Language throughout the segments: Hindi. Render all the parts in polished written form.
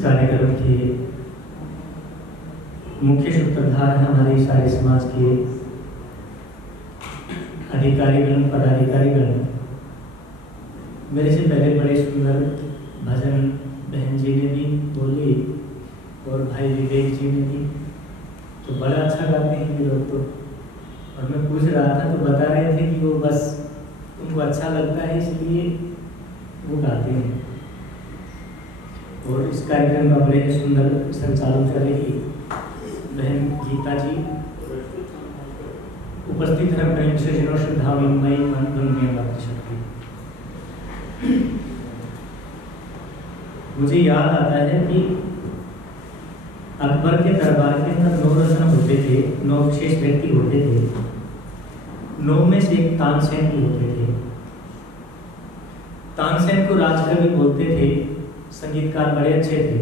इस कार्यक्रम के मुख्य सूत्रधार हमारे सारे समाज के अधिकारीगण, पदाधिकारीगण, मेरे से पहले बड़े सुंदर भजन बहन जी ने भी बोली और भाई विवेक जी ने भी, तो बड़ा अच्छा गाते हैं ये लोग तो। और मैं पूछ रहा था तो बता रहे थे कि वो बस उनको अच्छा लगता है इसलिए वो गाते हैं। और इस कार्यक्रम का बड़े सुंदर संचालन कर रही बहन गीता जी, उपस्थित धर्म प्रेम से जिनो श्रद्धामयी मन शक्ति। मुझे याद आता है कि अकबर के दरबार के अंदर 9 रत्न होते थे, 9 विशेष व्यक्ति होते थे। 9 में से एक तानसेन भी होते थे। तानसेन को राजकवि बोलते थे, संगीतकार बड़े अच्छे थे।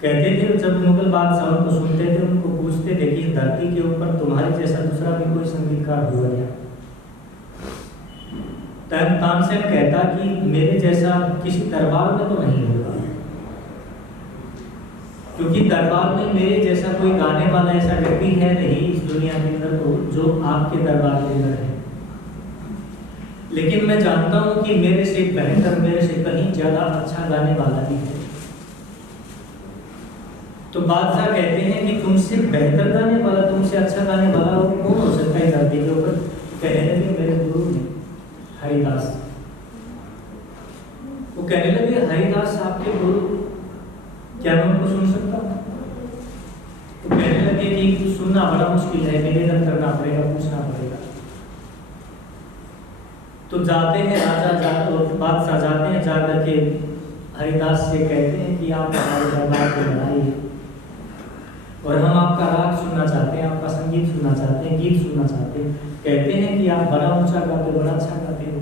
कहते थे जब मुगल बादशाहों को सुनते थे, उनको पूछते थे कि धरती के ऊपर तुम्हारे जैसा दूसरा भी कोई संगीतकार हुआ क्या? तानसेन कहता कि मेरे जैसा किसी दरबार में तो नहीं होगा, क्योंकि दरबार में मेरे जैसा कोई गाने वाला ऐसा व्यक्ति है नहीं इस दुनिया के अंदर तो जो आपके दरबार के अंदर है। लेकिन मैं जानता हूं कि मेरे से बेहतर, मेरे से कहीं ज्यादा अच्छा गाने वाला भी है। तो बादशाह कहते हैं कि तुमसे बेहतर गाने वाला, तुमसे अच्छा गाने वाला वो कौन हो सकता है धरती के ऊपर? कहने लगे मेरे गुरु ने हरिदास। वो कहने लगे हरिदास आपके गुरु, क्या मैं उनको सुन सकता हूँ? तो कहने लगे कि सुनना बड़ा मुश्किल है, निवेदन करना पड़ेगा, पूछना पड़ेगा। तो जाते हैं बादशाह जाते हैं, जाकर के हरिदास से कहते हैं कि आप हमारे दरबार को बनाइए और हम आपका राग सुनना चाहते हैं, आपका संगीत सुनना चाहते हैं, गीत सुनना चाहते हैं। कहते हैं कि आप बड़ा ऊंचा गाते, बड़ा अच्छा गाते हो।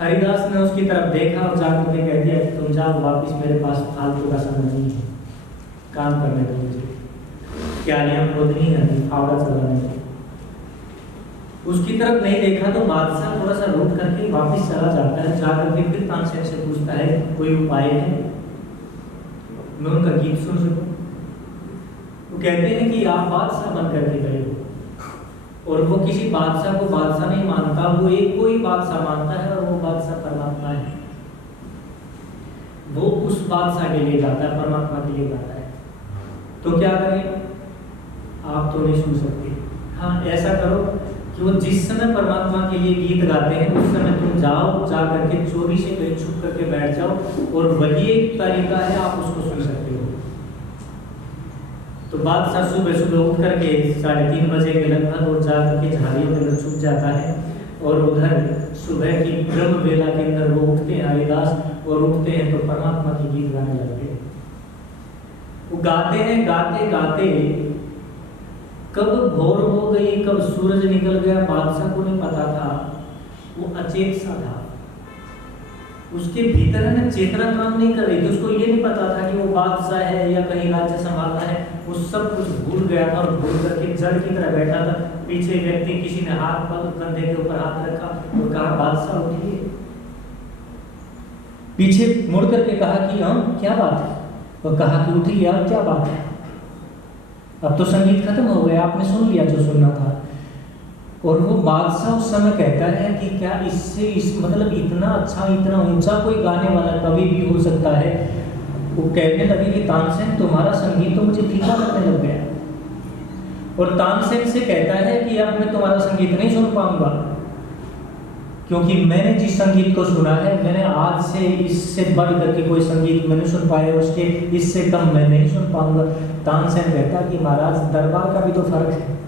हरिदास ने उसकी तरफ देखा और जाकर के कह दिया कि तुम जाओ वापिस, मेरे पास फालतू का समय नहीं है, काम करने दो मुझे, क्या हम खोदनी है, फावड़ा चलाने दो। उसकी तरफ नहीं देखा तो बादशाह थोड़ा सा रूठ करके वापिस चला जाता है। जाकर के फिर तानसेन से पूछता है कोई उपाय है, मैं उनका गीत सुन सकूं? वो कहते हैं कि आप बादशाह बन करके गए हो, और वो किसी बादशाह को बादशाह नहीं मानता, वो एक को ही बादशाह मानता है और वो बादशाह परमात्मा है। वो उस बादशाह के लिए जाता है, परमात्मा के लिए जाता है। तो क्या करें? आप तो नहीं सुन सकते। हाँ, ऐसा करो कि वो जिस समय परमात्मा के लिए गीत गाते हैं उस समय तुम जाओ, जा करके चोरी से कहीं छुप करके बैठ जाओ, और वही एक तरीका है, आप उसको सुन सकते हो। तो बादशाह सुबह सुबह उठ करके 3:30 बजे के लगभग और जाकर के झाड़ियों के अंदर छुप जाता है। और उधर सुबह की ब्रह्म वेला के अंदर वो उठते हैं हरिदास, और उठते हैं तो परमात्मा की गीत गाने लगते हैं। वो गाते हैं, गाते गाते कब भोर हो गई, कब सूरज निकल गया, बादशाह को नहीं पता था। वो अचेत सा था, उसके भीतर है ना चेतना काम नहीं कर रही थी। उसको ये नहीं पता था कि वो बादशाह है या कहीं राज्य संभालना है। वो सब कुछ भूल गया था और भूल करके जड़ की तरह बैठा था। पीछे व्यक्ति, किसी ने हाथ पर कंधे के ऊपर हाथ रखा और कहा बादशाह उठिए। पीछे मुड़ करके कहा कि हाँ क्या बात है? और कहा कि उठिए यार, क्या बात है? अब तो संगीत खत्म हो गया, आपने सुन लिया जो सुनना था। और वो बादशाह उस समय कहता है कि क्या इससे मतलब इतना अच्छा, इतना ऊंचा कोई गाने वाला कभी भी हो सकता है? वो कहने लगे कि तानसेन तुम्हारा संगीत तो मुझे फीका लगने लग गया। और तानसेन से कहता है कि अब मैं तुम्हारा संगीत नहीं सुन पाऊंगा, क्योंकि मैंने जिस संगीत को सुना है, मैंने आज से इससे बढ़ करके कोई संगीत मैंने सुन पाया, उसके इससे कम मैं नहीं सुन पाऊंगा। तानसेन कहता कि महाराज दरबार का भी तो फर्क है।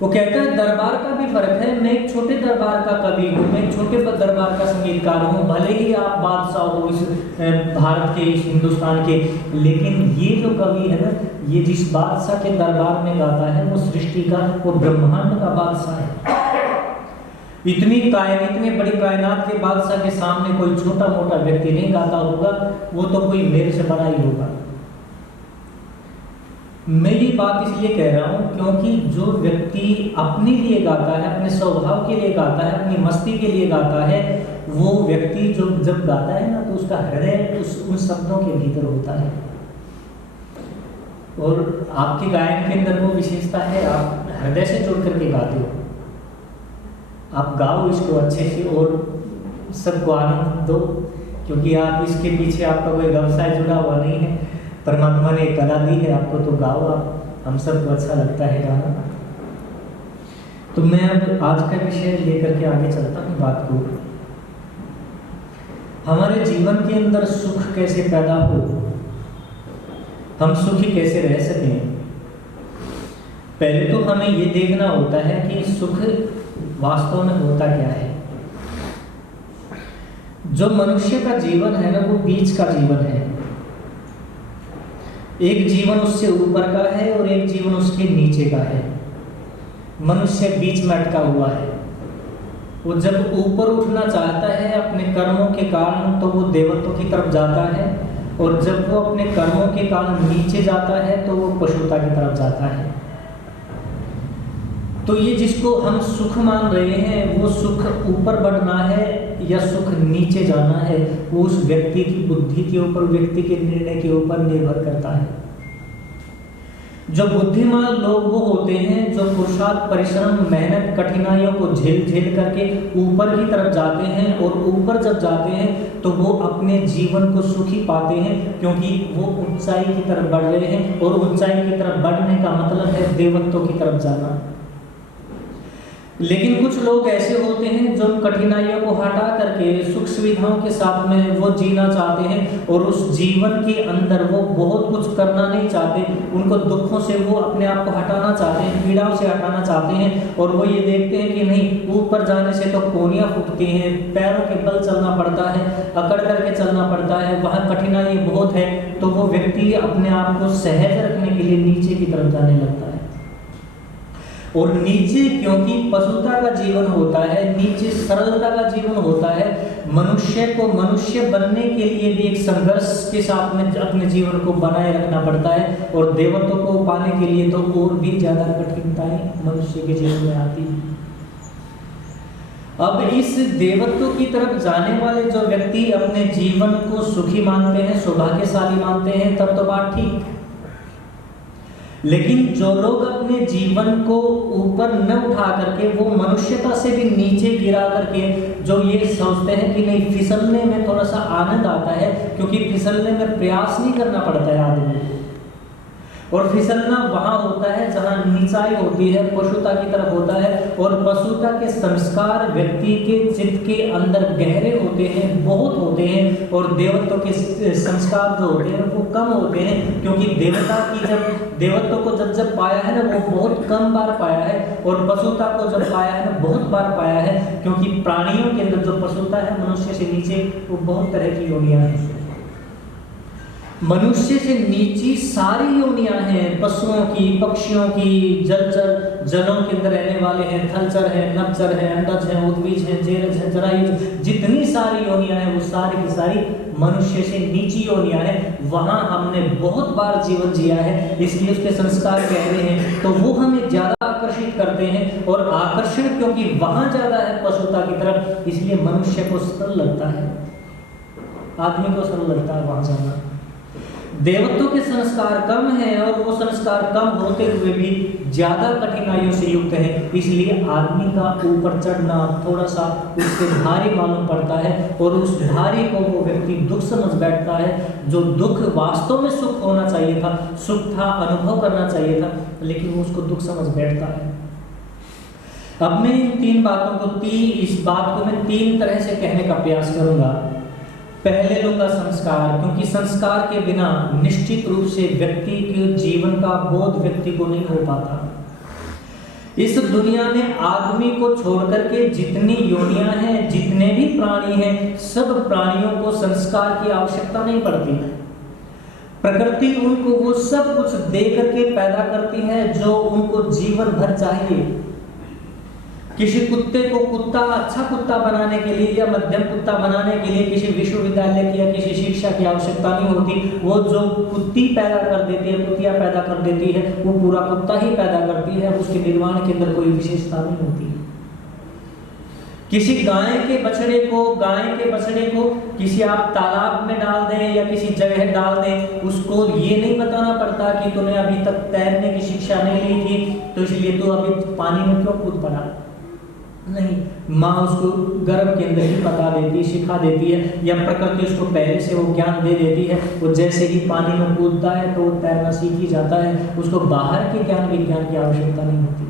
वो कहता है दरबार का भी फर्क है, मैं एक छोटे दरबार का कवि हूँ, मैं एक छोटे दरबार का संगीतकार हूँ, भले ही आप बादशाह हो इस भारत के, इस हिंदुस्तान के, लेकिन ये जो कवि है ना, ये जिस बादशाह के दरबार में गाता है वो सृष्टि का, वो ब्रह्मांड का बादशाह है। इतनी बड़ी कायनात के बादशाह के सामने कोई छोटा मोटा व्यक्ति नहीं गाता होगा, वो तो कोई मेरे से बड़ा ही होगा। मैं ये बात इसलिए कह रहा हूँ क्योंकि जो व्यक्ति अपने लिए गाता है, अपने स्वभाव के लिए गाता है, अपनी मस्ती के लिए गाता है, वो व्यक्ति जो जब गाता है ना तो उसका हृदय उन शब्दों के भीतर होता है। और आपके गायन के अंदर वो विशेषता है, आप हृदय से जुड़ करके गाते हो। आप गाओ इसको अच्छे से और सबको आनंद दो, क्योंकि आप इसके पीछे आपका कोई व्यवसाय जुड़ा हुआ नहीं है, परमात्मा ने कला दी है आपको, तो गाओ आप, हम सबको अच्छा लगता है गाना। तो मैं अब आज का विषय लेकर के आगे चलता हूँ बात को। हमारे जीवन के अंदर सुख कैसे पैदा हो, हम सुखी कैसे रह सकें। पहले तो हमें ये देखना होता है कि सुख वास्तव में होता क्या है। जो मनुष्य का जीवन है ना वो बीच का जीवन है। एक जीवन उससे ऊपर का है और एक जीवन उसके नीचे का है। मनुष्य बीच में अटका हुआ है। वो जब ऊपर उठना चाहता है अपने कर्मों के कारण तो वो देवत्व की तरफ जाता है, और जब वो अपने कर्मों के कारण नीचे जाता है तो वो पशुता की तरफ जाता है। तो ये जिसको हम सुख मान रहे हैं, वो सुख ऊपर बढ़ना है या सुख नीचे जाना है, वो उस व्यक्ति की बुद्धि के ऊपर, व्यक्ति के निर्णय के ऊपर निर्भर करता है। जो बुद्धिमान लोग वो होते हैं जो पुरुषार्थ, परिश्रम, मेहनत, कठिनाइयों को झेल करके ऊपर की तरफ जाते हैं, और ऊपर जब जाते हैं तो वो अपने जीवन को सुखी पाते हैं, क्योंकि वो ऊंचाई की तरफ बढ़ रहे हैं। और ऊंचाई की तरफ बढ़ने का मतलब है देवत्व की तरफ जाना। लेकिन कुछ लोग ऐसे होते हैं जो कठिनाइयों को हटा करके सुख सुविधाओं के साथ में वो जीना चाहते हैं, और उस जीवन के अंदर वो बहुत कुछ करना नहीं चाहते। उनको दुखों से वो अपने आप को हटाना चाहते हैं, पीड़ाओं से हटाना चाहते हैं, और वो ये देखते हैं कि नहीं, ऊपर जाने से तो कोनियाँ फूटती हैं, पैरों के बल चलना पड़ता है, अकड़ करके चलना पड़ता है, वहाँ कठिनाई बहुत है। तो वो व्यक्ति अपने आप को सहज रखने के लिए नीचे की तरफ जाने लगता है। और नीचे क्योंकि पशुता का जीवन होता है, नीचे सरलता का जीवन होता है। मनुष्य को मनुष्य बनने के लिए भी एक संघर्ष के साथ में अपने जीवन को बनाए रखना पड़ता है, और देवत्व को पाने के लिए तो और भी ज्यादा कठिनाइयां मनुष्य के जीवन में आती है। अब इस देवत्व की तरफ जाने वाले जो व्यक्ति अपने जीवन को सुखी मानते हैं, सौभाग्यशाली मानते हैं, तब तो बात ठीक। लेकिन जो लोग अपने जीवन को ऊपर न उठा करके वो मनुष्यता से भी नीचे गिरा करके जो ये सोचते हैं कि नहीं, फिसलने में थोड़ा सा आनंद आता है, क्योंकि फिसलने में प्रयास नहीं करना पड़ता है आदमी को, और फिसलना वहाँ होता है जहाँ नीचाई होती है, पशुता की तरफ होता है। और पशुता के संस्कार व्यक्ति के चित्त के अंदर गहरे होते हैं, बहुत होते हैं, और देवत्व के संस्कार जो होते हैं वो कम होते हैं, क्योंकि देवत्व को जब पाया है ना वो बहुत कम बार पाया है, और पशुता को जब पाया है ना बहुत बार पाया है, क्योंकि प्राणियों के अंदर जो पशुता है मनुष्य से नीचे वो बहुत तरह की योनियां हैं। मनुष्य से नीची सारी योनियां हैं, पशुओं की, पक्षियों की, जलचर, जलों के अंदर रहने वाले हैं, थलचर हैं, नभचर हैं, अंडज हैं, उद्भिज हैं, जेरज हैं, जरायुज, जितनी सारी योनियां हैं वो सारी की सारी मनुष्य से नीची योनियां हैं। वहां हमने बहुत बार जीवन जिया है, इसलिए उसके संस्कार गहरे हैं, तो वो हमें ज्यादा आकर्षित करते हैं। और आकर्षण क्योंकि वहां ज्यादा है पशुता की तरफ, इसलिए मनुष्य को सरल लगता है, आदमी को सरल लगता है वहां जाना। देवत्व के संस्कार कम हैं, और वो संस्कार कम होते हुए भी ज्यादा कठिनाइयों से युक्त है, इसलिए आदमी का ऊपर चढ़ना थोड़ा सा उससे भारी मालूम पड़ता है, और उस भारी को वो व्यक्ति दुख समझ बैठता है। जो दुख वास्तव में सुख होना चाहिए था, सुख था, अनुभव करना चाहिए था, लेकिन वो उसको दुख समझ बैठता है। अब मैं इन तीन बातों को इस बात को मैं तीन तरह से कहने का प्रयास करूंगा। पहले लूंगा संस्कार, क्योंकि संस्कार के बिना निश्चित रूप से व्यक्ति के जीवन का बोध व्यक्ति को नहीं हो पाता। इस दुनिया में आदमी को छोड़कर के जितनी योनियां हैं, जितने भी प्राणी हैं, सब प्राणियों को संस्कार की आवश्यकता नहीं पड़ती। प्रकृति उनको वो सब कुछ दे करके पैदा करती है जो उनको जीवन भर चाहिए। किसी कुत्ते को अच्छा कुत्ता बनाने के लिए या मध्यम कुत्ता बनाने के लिए किसी विश्वविद्यालय की या किसी शिक्षा की आवश्यकता नहीं होती। वो जो कुत्ती पैदा कर देती है, कुतिया पैदा कर देती है, वो पूरा कुत्ता ही पैदा करती है, उसके निर्माण के अंदर कोई विशेषता नहीं होती। किसी गाय के बछड़े को किसी आप तालाब में डाल दें या किसी जगह डाल दें, उसको ये नहीं बताना पड़ता कि तूने अभी तक तैरने की शिक्षा नहीं ली थी तो इसलिए तू अभी पानी में क्यों कूद पड़ा। नहीं, माँ उसको गर्भ के अंदर ही बता देती है, सिखा देती है, या प्रकृति उसको पहले से वो ज्ञान दे देती है। वो जैसे ही पानी में कूदता है तो वो तैरना सीख ही जाता है, उसको बाहर के ज्ञान विज्ञान की आवश्यकता नहीं होती।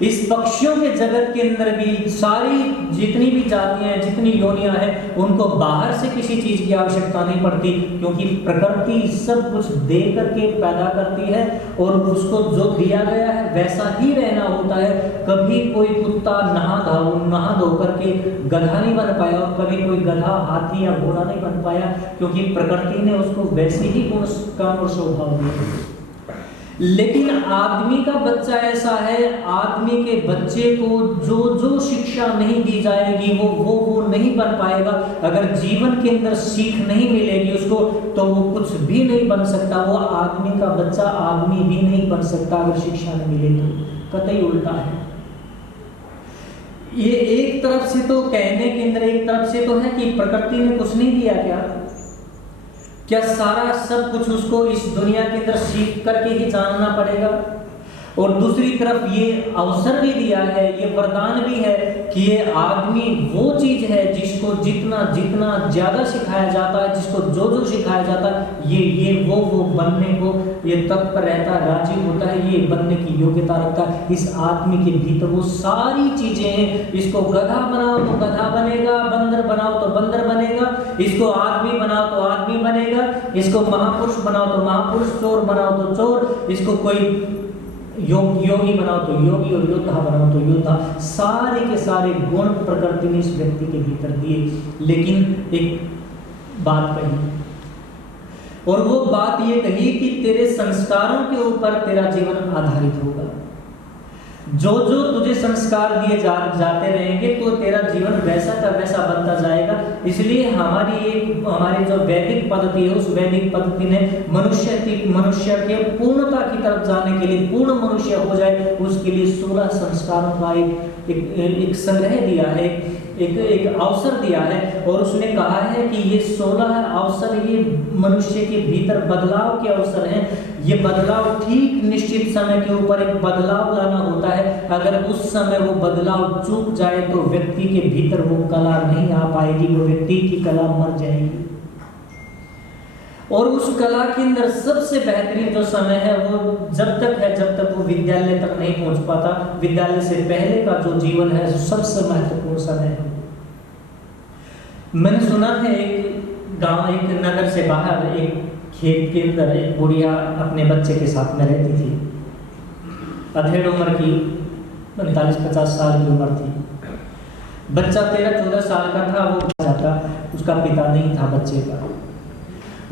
इस पक्षियों के जगत के अंदर भी सारी जितनी भी जातियां हैं, जितनी योनियां हैं, उनको बाहर से किसी चीज की आवश्यकता नहीं पड़ती, क्योंकि प्रकृति सब कुछ दे करके पैदा करती है और उसको जो दिया गया है वैसा ही रहना होता है। कभी कोई कुत्ता नहा धो करके गधा नहीं बन पाया और कभी कोई गधा हाथी या घोड़ा नहीं बन पाया, क्योंकि प्रकृति ने उसको वैसे ही गुण कर्म और स्वभाव दिए। लेकिन आदमी का बच्चा ऐसा है, आदमी के बच्चे को जो शिक्षा नहीं दी जाएगी वो नहीं बन पाएगा। अगर जीवन के अंदर सीख नहीं मिलेगी उसको तो वो कुछ भी नहीं बन सकता। वो आदमी का बच्चा आदमी भी नहीं बन सकता अगर शिक्षा नहीं मिले तो। कतई उल्टा है ये। एक तरफ से तो कहने के अंदर एक तरफ से तो है कि प्रकृति ने कुछ नहीं दिया, क्या सारा सब कुछ उसको इस दुनिया के अंदर सीख करके ही जानना पड़ेगा। और दूसरी तरफ ये अवसर भी दिया है, ये वरदान भी है कि ये आदमी वो चीज है जिसको जितना ज्यादा सिखाया जाता है, जिसको जो सिखाया जाता है, ये वो बनने को ये तत्पर रहता है, राजी होता है, ये बनने की योग्यता रखता है। इस आदमी के भीतर वो सारी चीजें हैं। इसको गधा बनाओ तो गधा बनेगा, बंदर बनाओ तो बंदर बनेगा, इसको आदमी बनाओ तो आदमी बनेगा, इसको महापुरुष बनाओ तो महापुरुष, चोर बनाओ तो चोर, इसको कोई योगी बनाओ तो योगी और योद्धा बनाओ तो योद्धा। सारे के सारे गुण प्रकृति ने इस व्यक्ति के भीतर दिए। लेकिन एक बात कही, और वो बात ये कही कि तेरे संस्कारों के ऊपर तेरा जीवन आधारित होगा। जो तुझे संस्कार दिए जाते रहेंगे तो तेरा जीवन वैसा का वैसा बनता जाएगा। इसलिए हमारी जो वैदिक पद्धति है, उस वैदिक पद्धति ने मनुष्य के पूर्णता की तरफ जाने के लिए, पूर्ण मनुष्य हो जाए, उसके लिए 16 संस्कारों का एक संग्रह दिया है, एक अवसर दिया है। और उसने कहा है कि ये 16 अवसर ये मनुष्य के भीतर बदलाव के अवसर हैं। ये बदलाव ठीक निश्चित समय के ऊपर एक बदलाव लाना होता है। अगर उस समय वो बदलाव चूक जाए तो व्यक्ति के भीतर वो कला नहीं आ पाएगी, वो व्यक्ति की कला मर जाएगी। और उस कला के अंदर सबसे बेहतरीन जो समय है वो जब तक वो विद्यालय तक नहीं पहुंच पाता। विद्यालय से पहले का जो जीवन है सबसे महत्वपूर्ण समय है। मैंने सुना है एक नगर से बाहर एक खेत के अंदर एक बुढ़िया अपने बच्चे के साथ में रहती थी। अधेड़ उम्र की, 45-50 साल की उम्र थी। बच्चा 13-14 साल का था। वो जाता, उसका पिता नहीं था बच्चे का।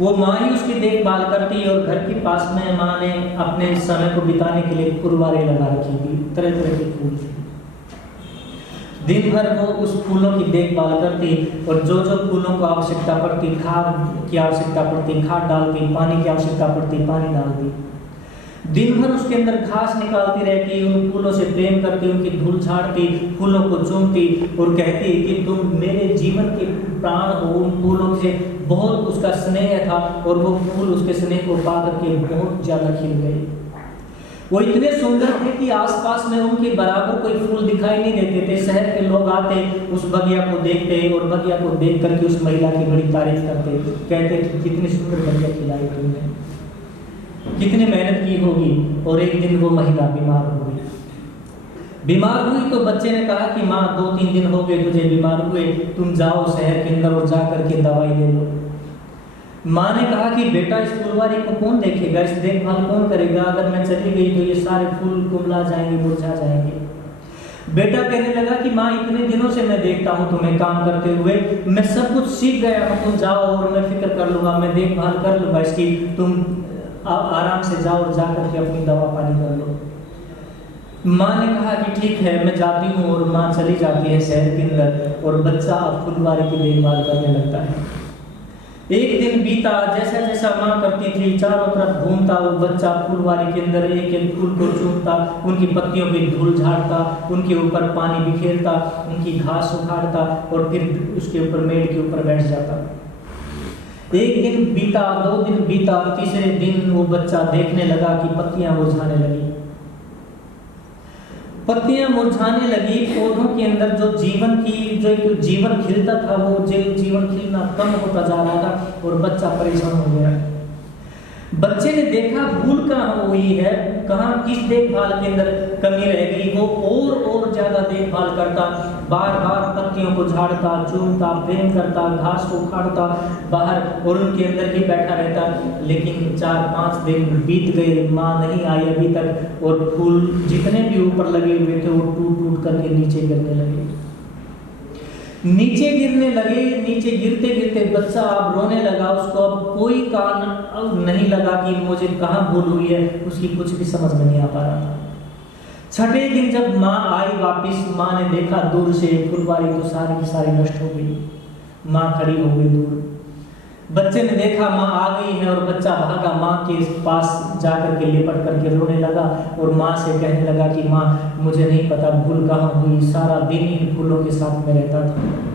वो माँ ही उसकी देखभाल करती और घर के पास में माँ ने अपने समय को बिताने के लिए फुलवारी लगा रखी थी, तरह तरह के फूल थे। दिन भर वो उस फूलों की देखभाल करती और जो फूलों को आवश्यकता पड़ती, खाद की आवश्यकता पड़ती खाद डालती, पानी की आवश्यकता पड़ती पानी डालती। दिन भर उसके अंदर घास निकालती रहती, उन फूलों से प्रेम करती, उनकी धूल झाड़ती, फूलों को चूमती और कहती कि तुम मेरे जीवन के प्राण हो। उन फूलों से बहुत उसका स्नेह था और वो फूल उसके स्नेह को पा करके बहुत ज्यादा खिल गए। वो इतने सुंदर थे कि आसपास में उनके बराबर कोई फूल दिखाई नहीं देते थे। शहर के लोग आते, उस बगिया को देखते और बगिया को देख करके उस महिला की बड़ी तारीफ करते, कहते कि कितनी सुंदर बगिया खिलाई तुमने, कितनी मेहनत की होगी। और एक दिन वो महिला बीमार हो गई। बीमार हुई तो बच्चे ने कहा कि माँ 2-3 दिन हो गए तुझे बीमार हुए, तुम जाओ शहर के अंदर और जा करके दवाई ले लो। माँ ने कहा कि बेटा इस फुलवारी को कौन देखेगा, इस देखभाल कौन करेगा, अगर मैं चली गई तो ये सारे फूल कुमला जाएंगे, मुरझा जाएंगे। बेटा कहने लगा कि माँ इतने दिनों से मैं देखता हूँ तुम्हें काम करते हुए, मैं सब कुछ सीख गया हूँ, तुम जाओ और मैं फिक्र कर लूंगा, मैं देखभाल कर लूंगा इसकी, तुम आराम से जाओ और जा करके अपनी दवा पानी कर लो। माँ ने कहा कि ठीक है मैं जाती हूँ, और माँ चली जाती है शहर के अंदर, और बच्चा अब फुलवारी की देखभाल करने लगता है। एक दिन बीता, जैसा जैसा माँ करती थी, चारों तरफ घूमता वो बच्चा फुलवारी के अंदर, एक एक फूल को चूमता, उनकी पत्तियों की धूल झाड़ता, उनके ऊपर पानी बिखेरता, उनकी घास उखाड़ता, और फिर उसके ऊपर मेड़ के ऊपर बैठ जाता। एक दिन बीता, 2 दिन बीता, तीसरे दिन वो बच्चा देखने लगा कि पत्तियां मुरझाने लगी। पत्तियां मुरझाने लगी, पौधों के अंदर जो जीवन की, जो एक जीवन खिलता था, वो जीवन खिलना कम होता जा रहा था, और बच्चा परेशान हो गया। बच्चे ने देखा भूल कहाँ हुई है, कहाँ किस देखभाल के अंदर कमी रह गई। वो और ज्यादा देखभाल करता, बार बार पत्तियों को झाड़ता, चूमता, प्रेम करता, घास को उखाड़ता बाहर, और उनके अंदर ही बैठा रहता। लेकिन 4-5 दिन बीत गए, माँ नहीं आई अभी तक, और फूल जितने भी ऊपर लगे हुए थे वो टूट टूट करके नीचे गिरने लगे। नीचे गिरते गिरते बच्चा अब रोने लगा। उसको अब कोई कारण नहीं लगा कि मुझे कहाँ भूल हुई है, उसकी कुछ भी समझ में नहीं आ पा रहा था। छठे दिन जब माँ आई वापिस, माँ ने देखा दूर से फुलवारी तो सारी की सारी नष्ट हो गई। माँ खड़ी हो गई दूर, बच्चे ने देखा माँ आ गई है, और बच्चा भागा माँ के पास जाकर के लिपट करके रोने लगा, और माँ से कहने लगा कि माँ मुझे नहीं पता भूल कहाँ हुई, सारा दिन इन फूलों के साथ में रहता था,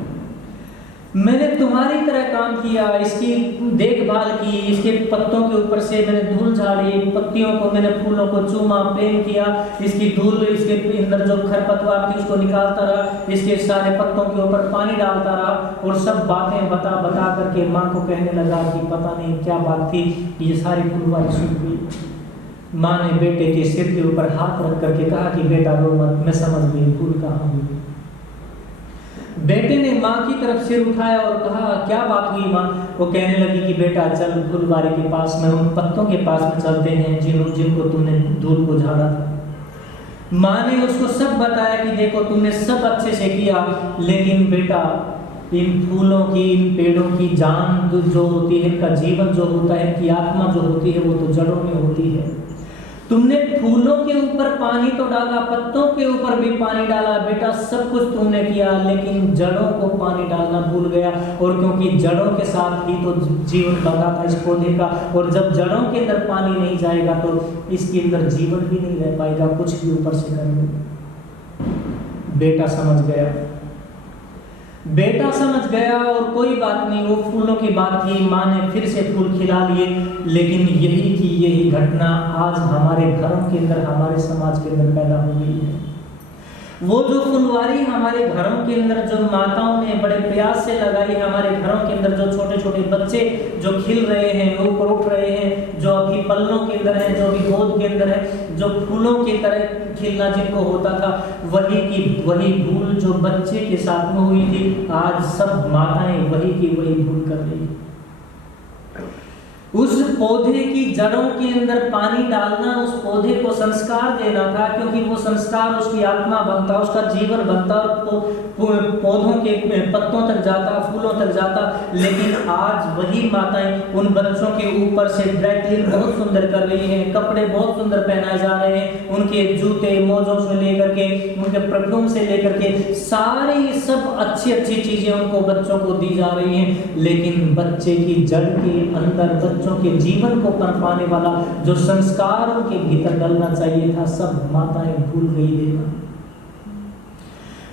मैंने तुम्हारी तरह काम किया, इसकी देखभाल की, इसके पत्तों के ऊपर से मैंने धूल झाड़ी, पत्तियों को मैंने, फूलों को चूमा, प्रेम किया, इसकी धूल, इसके अंदर जो खरपतवार थी उसको निकालता रहा, इसके सारे पत्तों के ऊपर पानी डालता रहा, और सब बातें बता बता करके माँ को कहने लगा कि पता नहीं क्या बात थी, ये सारी फुलवारी सूख गई। माँ ने बेटे के सिर के ऊपर हाथ रख करके कहा कि बेटा रो मत, मैं समझ गई भूल कहाँ हुई। बेटे ने माँ की तरफ सिर उठाया और कहा क्या बात हुई माँ? वो कहने लगी कि बेटा चल फुलवारी के पास में, उन पत्तों के पास में चलते हैं जिनको तुमने धूल को झाड़ा था। माँ ने उसको सब बताया कि देखो तुमने सब अच्छे से किया, लेकिन बेटा इन फूलों की, इन पेड़ों की जान जो होती है, इनका जीवन जो होता है, इनकी आत्मा जो होती है, वो तो जड़ों में होती है। तुमने फूलों के ऊपर पानी तो डाला, पत्तों के ऊपर भी पानी डाला बेटा, सब कुछ तुमने किया, लेकिन जड़ों को पानी डालना भूल गया। और क्योंकि जड़ों के साथ ही तो जीवन बना था इस पौधे का, और जब जड़ों के अंदर पानी नहीं जाएगा तो इसके अंदर जीवन भी नहीं रह पाएगा, कुछ भी ऊपर से कर लो। बेटा समझ गया, बेटा समझ गया, और कोई बात नहीं, वो फूलों की बात थी, माँ ने फिर से फूल खिला लिए। लेकिन यही घटना आज हमारे घरों के अंदर, हमारे समाज के अंदर पैदा हो गई है। वो जो फुलवारी हमारे घरों के अंदर जो माताओं ने बड़े प्रयास से लगाई, हमारे घरों के अंदर जो छोटे छोटे बच्चे जो खिल रहे हैं, वो उठ रहे हैं, जो अभी पल्लों के अंदर हैं, जो अभी गोद के अंदर है, जो फूलों की तरह खिलना जिनको होता था, वही भूल जो बच्चे के साथ में हुई थी, आज सब माताएं वही की वही भूल कर रही है। उस पौधे की जड़ों के अंदर पानी डालना, उस पौधे को संस्कार देना था, क्योंकि वो संस्कार उसकी आत्मा बनता, उसका जीवन बनता, पौधों के पत्तों तक जाता, फूलों तक जाता। लेकिन आज वही माताएं उन बच्चों के ऊपर से ड्राई क्लीन बहुत सुंदर कर रही हैं, कपड़े बहुत सुंदर पहनाए जा रहे हैं, उनके जूते मोजों से लेकर के, उनके परफ्यूम से लेकर के, सारी सब अच्छी अच्छी चीजें उनको बच्चों को दी जा रही हैं। लेकिन बच्चे की जड़ के अंदर, बच्चों के जीवन को पनपाने वाला जो संस्कार उनके भीतर डलना चाहिए था, सब माताएं भूल गई देना।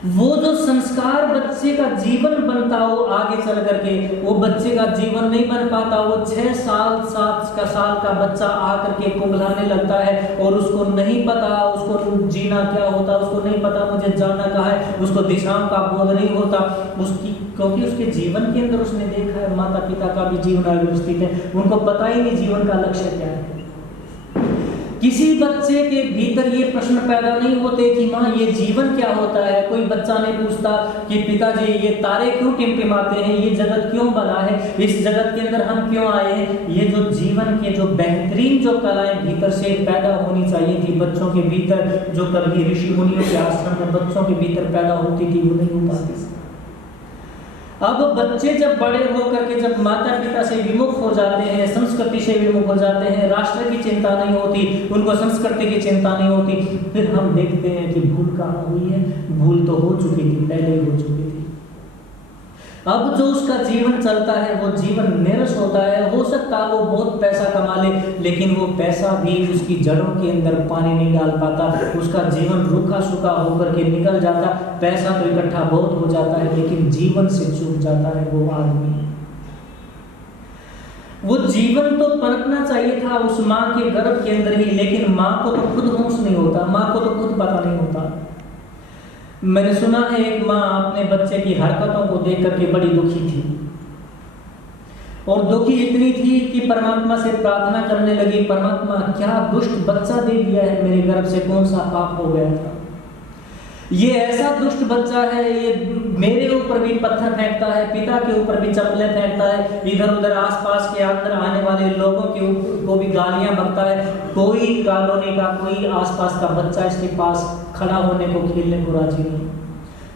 वो जो संस्कार बच्चे का जीवन बनता हो आगे चल करके, वो बच्चे का जीवन नहीं बन पाता। वो 6 साल 7 साल का बच्चा आकर के कुंभलाने लगता है, और उसको नहीं पता उसको जीना क्या होता, उसको नहीं पता मुझे जाना कहाँ है, उसको दिशाओं का बोध नहीं होता उसकी, क्योंकि उसके जीवन के अंदर उसने देखा है माता पिता का भी जीवन अव्यवस्थित है, उनको पता ही नहीं जीवन का लक्ष्य क्या है। किसी बच्चे के भीतर ये प्रश्न पैदा नहीं होते कि माँ ये जीवन क्या होता है। कोई बच्चा नहीं पूछता कि पिताजी ये तारे क्यों टिमटिमाते हैं, ये जगत क्यों बना है, इस जगत के अंदर हम क्यों आए हैं। ये जो जीवन के जो बेहतरीन जो कलाएं भीतर से पैदा होनी चाहिए थी बच्चों के भीतर, जो कभी ऋषि मुनियों के आश्रम में बच्चों के भीतर पैदा होती थी, वो नहीं हो पाती। अब बच्चे जब बड़े होकर के जब माता पिता से विमुख हो जाते हैं, संस्कृति से विमुख हो जाते हैं, राष्ट्र की चिंता नहीं होती, उनको संस्कृति की चिंता नहीं होती, फिर हम देखते हैं कि भूल कहाँ हुई है। भूल तो हो चुकी थी, पहले ही हो चुकी थी। अब जो उसका जीवन चलता है वो जीवन निरस होता है। हो सकता है वो बहुत पैसा कमा ले, लेकिन वो पैसा भी उसकी जड़ों के अंदर पानी नहीं डाल पाता। उसका जीवन रूखा सूखा होकर के निकल जाता। पैसा तो इकट्ठा बहुत हो जाता है, लेकिन जीवन से चूक जाता है वो आदमी। वो जीवन तो पनपना चाहिए था उस माँ के गर्भ के अंदर ही, लेकिन माँ को तो खुद होश नहीं होता, माँ को तो खुद पता नहीं होता। मैंने सुना है एक माँ अपने बच्चे की हरकतों को देख करके बड़ी दुखी थी, और दुखी इतनी थी कि परमात्मा से प्रार्थना करने लगी, परमात्मा क्या दुष्ट बच्चा दे दिया है मेरे गर्भ से, कौन सा पाप हो गया था, ये ऐसा दुष्ट बच्चा है, ये मेरे ऊपर भी पत्थर फेंकता है, पिता के ऊपर भी चप्पलें फेंकता है, इधर उधर आसपास के अंदर आने वाले लोगों के ऊपर को भी गालियां बकता है। कोई कॉलोनी का कोई आसपास का बच्चा इसके पास खड़ा होने को, खेलने को राजी नहीं।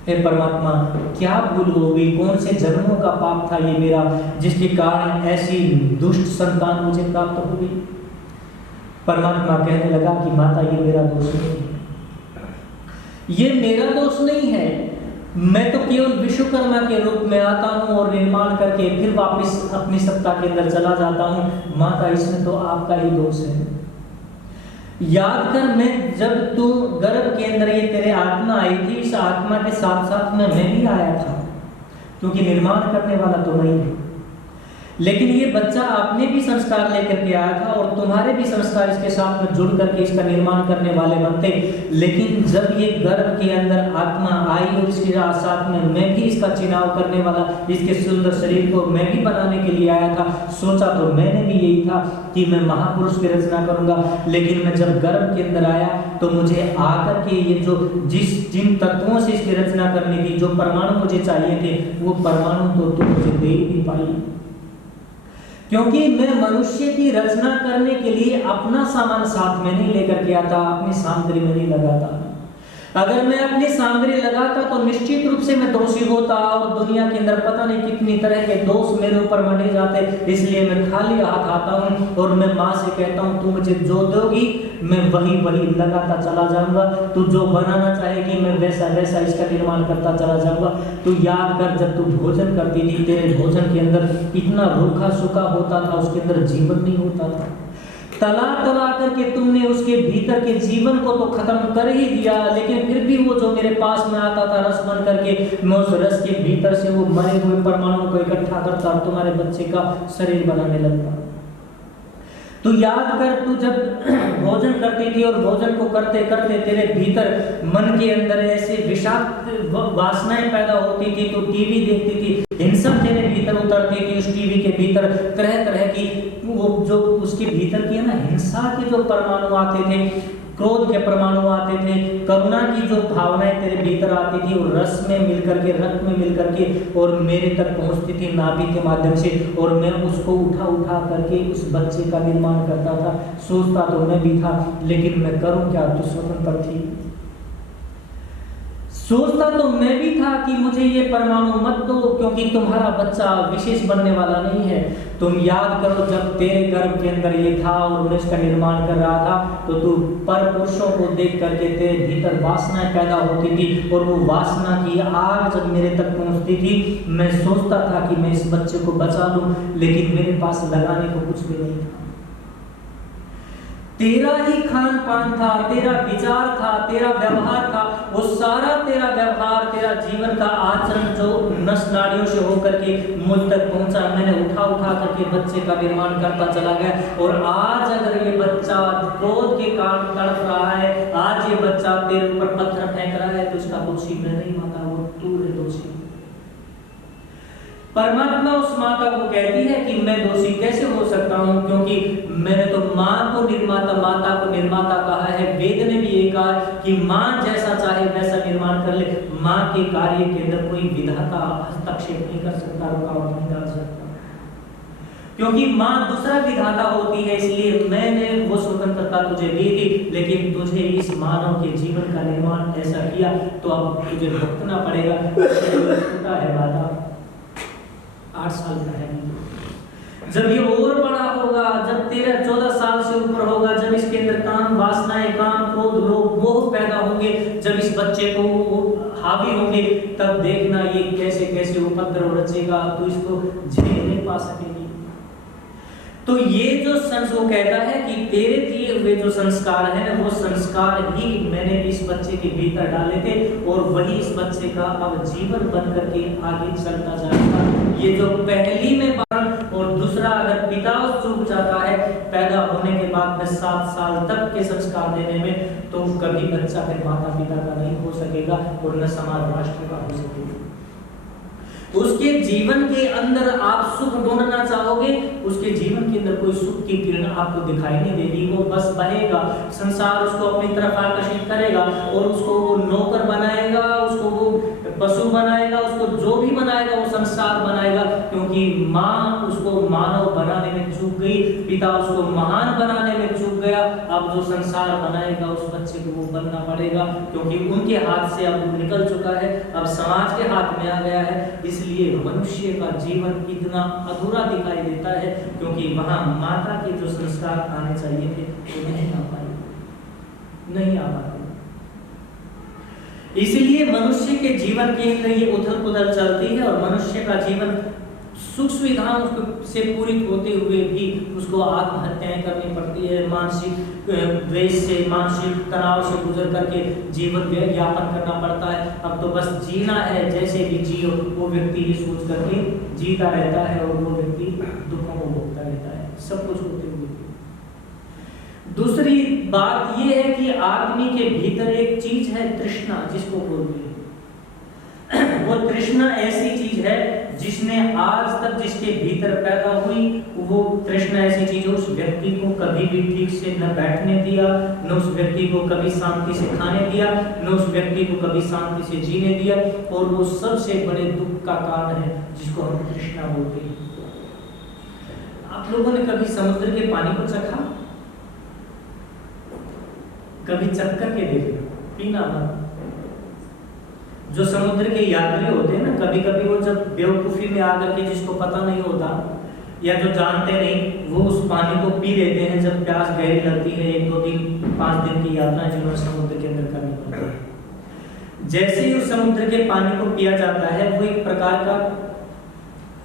हे परमात्मा, क्या भूल हो गई, कौन से जन्मों का पाप था ये मेरा, जिसके कारण ऐसी दुष्ट संतान मुझे प्राप्त हो गई। परमात्मा कहने लगा कि माता, ये मेरा दोष नहीं है, ये मेरा दोष नहीं है, मैं तो केवल विश्वकर्मा के रूप में आता हूँ और निर्माण करके फिर वापस अपनी सत्ता के अंदर चला जाता हूँ। माता, इसमें तो आपका ही दोष है। याद कर, मैं जब तू गर्भ के अंदर ये तेरे आत्मा आई थी, इस आत्मा के साथ साथ में मैं भी आया था, क्योंकि निर्माण करने वाला तो मैं ही हूँ। लेकिन ये बच्चा आपने भी संस्कार लेकर के आया था, और तुम्हारे भी संस्कार इसके साथ में जुड़ करके इसका निर्माण करने वाले बनते। लेकिन जब ये गर्भ के अंदर आत्मा आई और इसके साथ में मैं भी इसका चुनाव करने वाला, इसके सुंदर शरीर को मैं भी बनाने के लिए आया था। सोचा तो मैंने भी यही था कि मैं महापुरुष की रचना करूंगा, लेकिन मैं जब गर्भ के अंदर आया तो मुझे आकर के ये जो जिन तत्वों से इसकी रचना करनी थी, जो परमाणु मुझे चाहिए थे, वो परमाणु तो तू मुझे दे ही नहीं पाई, क्योंकि मैं मनुष्य की रचना करने के लिए अपना सामान साथ में नहीं लेकर के आता, अपनी सामग्री में नहीं लगाता। अगर मैं अपनी सामग्री लगाता तो निश्चित रूप से मैं दोषी होता, और दुनिया के अंदर पता नहीं कितनी तरह के दोष मेरे ऊपर मंडे जाते। इसलिए मैं खाली हाथ आता हूँ और मैं माँ से कहता हूँ, तू मुझे जो दोगी मैं वही वही लगाता चला जाऊंगा, तू जो बनाना चाहेगी मैं वैसा वैसा इसका निर्माण करता चला जाऊंगा। तू याद कर, जब तू भोजन करती थी, तेरे भोजन के अंदर इतना रूखा सूखा होता था, उसके अंदर जीवन नहीं होता था। तला तला करके तुमने उसके भीतर के जीवन को तो खत्म कर ही दिया, लेकिन फिर भी वो जो मेरे पास में आता था रस बन करके, मैं उस रस के भीतर से वो मरे हुए परमाणु को इकट्ठा करता और तुम्हारे बच्चे का शरीर बनाने लगता। तो याद कर, तू जब भोजन करती थी और भोजन को करते करते तेरे भीतर मन के अंदर ऐसे विषाक्त वासनाएं पैदा होती थी, तो टीवी देखती थी, हिंसा तेरे भीतर उतरती थी। उस टीवी के भीतर तरह तरह की वो जो उसके भीतर की है ना, हिंसा के जो परमाणु आते थे, क्रोध के परमाणु आते थे, करुणा की जो भावनाएं तेरे भीतर आती थी, और रस में मिलकर के, रक्त में मिलकर के और मेरे तक पहुंचती थी नाभि के माध्यम से, और मैं उसको उठा उठा करके उस बच्चे का निर्माण करता था। सोचता तो मैं भी था, लेकिन मैं करूं क्या, तू स्वतंत्र थी। सोचता तो मैं भी था कि मुझे ये परमाणु मत दो, क्योंकि तुम्हारा बच्चा विशेष बनने वाला नहीं है। तुम याद करो, जब तेरे गर्भ के अंदर ये था और मैं इसका निर्माण कर रहा था, तो तू पर पुरुषों को देख करके तेरे भीतर वासनाएं पैदा होती थी, और वो वासना की आग जब मेरे तक पहुंचती थी, मैं सोचता था कि मैं इस बच्चे को बचा लूं, लेकिन मेरे पास लगाने को कुछ भी नहीं था। तेरा ही खान पान था, तेरा विचार था, तेरा व्यवहार था, वो सारा तेरा व्यवहार, तेरा जीवन का आचरण जो नस नाड़ियों से होकर के मुझ तक पहुंचा, मैंने उठा उठा करके बच्चे का निर्माण करता चला गया। और आज अगर ये बच्चा क्रोध के कारण तड़प रहा है, आज ये बच्चा तेरे ऊपर पत्थर फेंक रहा है, तो इसका दोषी मैं नहीं माता, वो तू है दोषी। परमात्मा उस माता को कहती है कि मैं दोषी कैसे हो सकता हूँ, क्योंकि मैंने तो माँ को निर्माता, माता को निर्माता कहा है। वेद ने भी ये कहा कि माँ जैसा चाहे वैसा निर्माण कर ले, माँ के कार्य के अंदर कोई विधाता हस्तक्षेप नहीं कर सकता, रुकावट नहीं डाल सकता, क्योंकि माँ दूसरा विधाता होती है। इसलिए मैंने वो स्वतंत्रता तुझे दी थी, लेकिन तुझे इस मानव के जीवन का निर्माण ऐसा किया, तो अब तुझे भुगतना पड़ेगा। है माता, 8 साल का है नहीं। जब ये और बड़ा होगा, जब 13-14 साल से ऊपर होगा, जब इसके अंदर काम वासनाएं, काम क्रोध लोभ मोह पैदा होंगे, जब इस बच्चे को हावी होंगे, तब देखना ये कैसे कैसे उपद्रव रचेगा, तो इसको झेल नहीं पा सकेगी। तो ये जो वो कहता है कि तेरे दिए हुए जो संस्कार है वो संस्कार ही मैंने इस बच्चे के भीतर डाले थे, और वही इस बच्चे का अब जीवन बन करके आगे चलता जाएगा। ये जो पहली में बात, और दूसरा अगर पिता चूक जाता है पैदा होने के बाद में 7 साल तक के संस्कार देने में, तो कभी बच्चा फिर माता पिता का नहीं हो सकेगा और न समाज राष्ट्र का हो सकेगा। उसके जीवन के अंदर आप सुख ढूंढना चाहोगे, उसके जीवन के अंदर कोई सुख की किरण आपको दिखाई नहीं देगी। वो बस बहेगा, संसार उसको अपनी तरफ आकर्षित करेगा और उसको वो नौकर बनाएगा, उसको वो पशु बनाएगा, उसको जो भी बनाएगा वो संसार बनाएगा, क्योंकि माँ उसको मानव बनाने में चूक गई, पिता उसको महान बनाने में चूक गया। अब जो संसार बनाएगा उस बच्चे को वो बनना पड़ेगा, क्योंकि उनके हाथ से अब वो निकल चुका है, अब समाज के हाथ में आ गया है। इसलिए मनुष्य का जीवन इतना अधूरा दिखाई देता है, क्योंकि वहां माता के जो संस्कार आने चाहिए थे वो नहीं आ पाए, नहीं आ पाते। इसलिए मनुष्य के जीवन के अंदर ये उथल पुथल चलती है, और मनुष्य का जीवन सुख सुविधाओं से पूरित होते हुए भी उसको आत्महत्याएं करनी पड़ती है, मानसिक द्वेष से, मानसिक तनाव से गुजर करके जीवन यापन करना पड़ता है। अब तो बस जीना है, जैसे भी जियो, वो व्यक्ति ये सोच करके जीता रहता है, और वो व्यक्ति दुखों को भोगता रहता है, सब कुछ होते हुए। दूसरी बात ये है कि आदमी के भीतर एक चीज है तृष्णा, जिसको बोलते हैं वो तृष्णा ऐसी चीज है जिसने आज तक जिसके भीतर पैदा हुई, वो तृष्णा ऐसी चीज है उस व्यक्ति को कभी भी ठीक से न बैठने दिया, न उस व्यक्ति को कभी शांति से खाने दिया, न उस व्यक्ति को कभी शांति से जीने दिया, और वो सबसे बड़े दुख का कारण है जिसको हम तृष्णा बोलते हैं। आप लोगों ने कभी समुद्र के पानी को चखा? कभी चख करके देखना, पीना मत। जो समुद्र के यात्री होते हैं ना, कभी कभी वो जब बेवकूफी में आकर के, जिसको पता नहीं होता या जो जानते नहीं, वो उस पानी को पी लेते हैं जब प्यास गहरी लगती है। 1, 2, 3, 5 दिन की यात्रा जिन्होंने समुद्र के अंदर करनी पड़ती है, जैसे ही उस समुद्र के पानी को पिया जाता है, वो एक प्रकार का,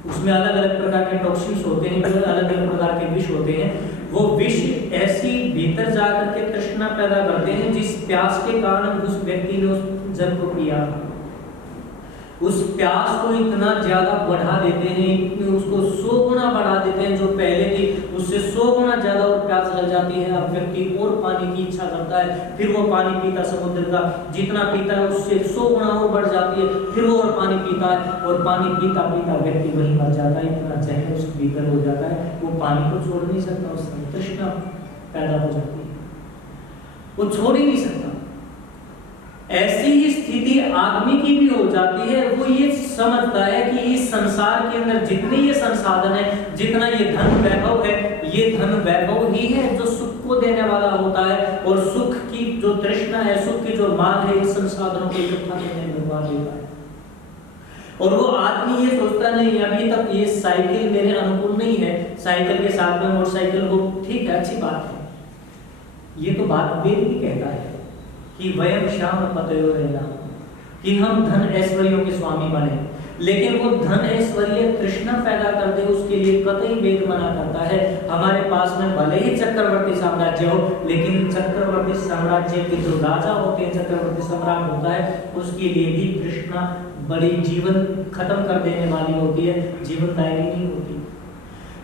उसमें अलग अलग प्रकार के टॉक्सिन्स होते हैं, अलग अलग प्रकार के विष होते हैं। वो विष ऐसी भीतर जाकर के तृष्णा पैदा करते हैं, जिस प्यास के कारण उस व्यक्ति ने उस जल को पिया, उस प्यास को इतना ज्यादा बढ़ा देते हैं, उसको 100 गुना बढ़ा देते हैं, जो पहले थी उससे 100 गुना ज्यादा और प्यास लग जाती है। अब व्यक्ति और पानी की इच्छा करता है, फिर वो पानी पीता, समुद्र का जितना पीता है उससे 100 गुना और बढ़ जाती है, फिर वो और पानी पीता है, और पानी पीता पीता व्यक्ति वहीं मर जाता है। इतना जहर उसके भीतर हो जाता है, वो पानी को छोड़ नहीं सकता, उसमें तृष्णा पैदा हो जाती है, वो छोड़ ही नहीं सकता। ऐसी ही स्थिति आदमी की भी हो जाती है। वो ये समझता है कि इस संसार के अंदर जितने ये संसाधन है, जितना ये धन वैभव है, ये धन वैभव ही है जो सुख को देने वाला होता है, और सुख की जो तृष्णा है, सुख की जो मांग है, इस संसाधनों को इकट्ठा करने में लगा देता है। और वो आदमी ये सोचता नहीं, अभी तक ये साइकिल मेरे अनुकूल नहीं है, साइकिल के साथ में मोटरसाइकिल को, ठीक है, अच्छी बात है, ये तो बात वेद भी कहता है कि वयम श्याम पतयो रहना, कि हम धन ऐश्वर्यों के स्वामी बने। लेकिन वो धन ऐश्वर्य तृष्णा पैदा कर दे, उसके लिए कतई वेद मना करता है। हमारे पास में भले ही चक्रवर्ती साम्राज्य हो, लेकिन चक्रवर्ती साम्राज्य के जो राजा होते हैं, चक्रवर्ती सम्राट होता है, उसके लिए भी तृष्णा बड़ी जीवन खत्म कर देने वाली होती है, जीवनदायिनी नहीं होती।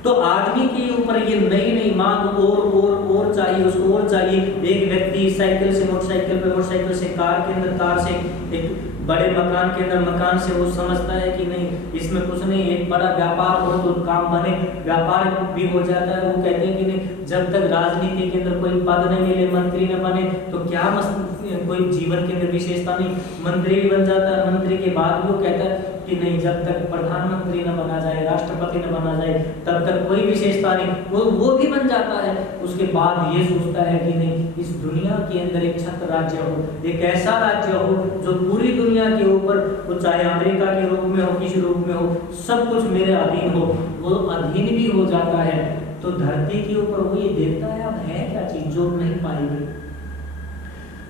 तो आदमी के ऊपर ये नई नई मांग और चाहिए, उसको और चाहिए। एक व्यक्ति साइकिल से मोटरसाइकिल पे, मोटरसाइकिल से कार के अंदर, कार से एक बड़े मकान के अंदर, मकान से वो समझता है कि नहीं, इसमें कुछ नहीं, एक बड़ा व्यापार हो तो काम बने, व्यापार भी हो जाता है। वो कहते हैं कि नहीं, जब तक राजनीति के अंदर कोई पद नहीं मिले, मंत्री न बने, तो क्या कोई जीवन के अंदर विशेषता नहीं, मंत्री भी बन जाता है। मंत्री के बाद वो कहता है कि नहीं, जब तक प्रधानमंत्री न बना जाए, राष्ट्रपति न बना जाए, तब तक कोई विशेषता नहीं, वो भी बन जाता है। उसके बाद ये सोचता है कि नहीं, इस दुनिया के अंदर एक छत्र राज्य हो, एक ऐसा राज्य हो जो पूरी दुनिया के ऊपर, वो चाहे अमेरिका के रूप में हो, किसी रूप में हो, सब कुछ मेरे अधीन हो, वो अधीन भी हो जाता है। तो धरती के ऊपर वो ये देखता है अब है क्या चीज जो नहीं पाएगी।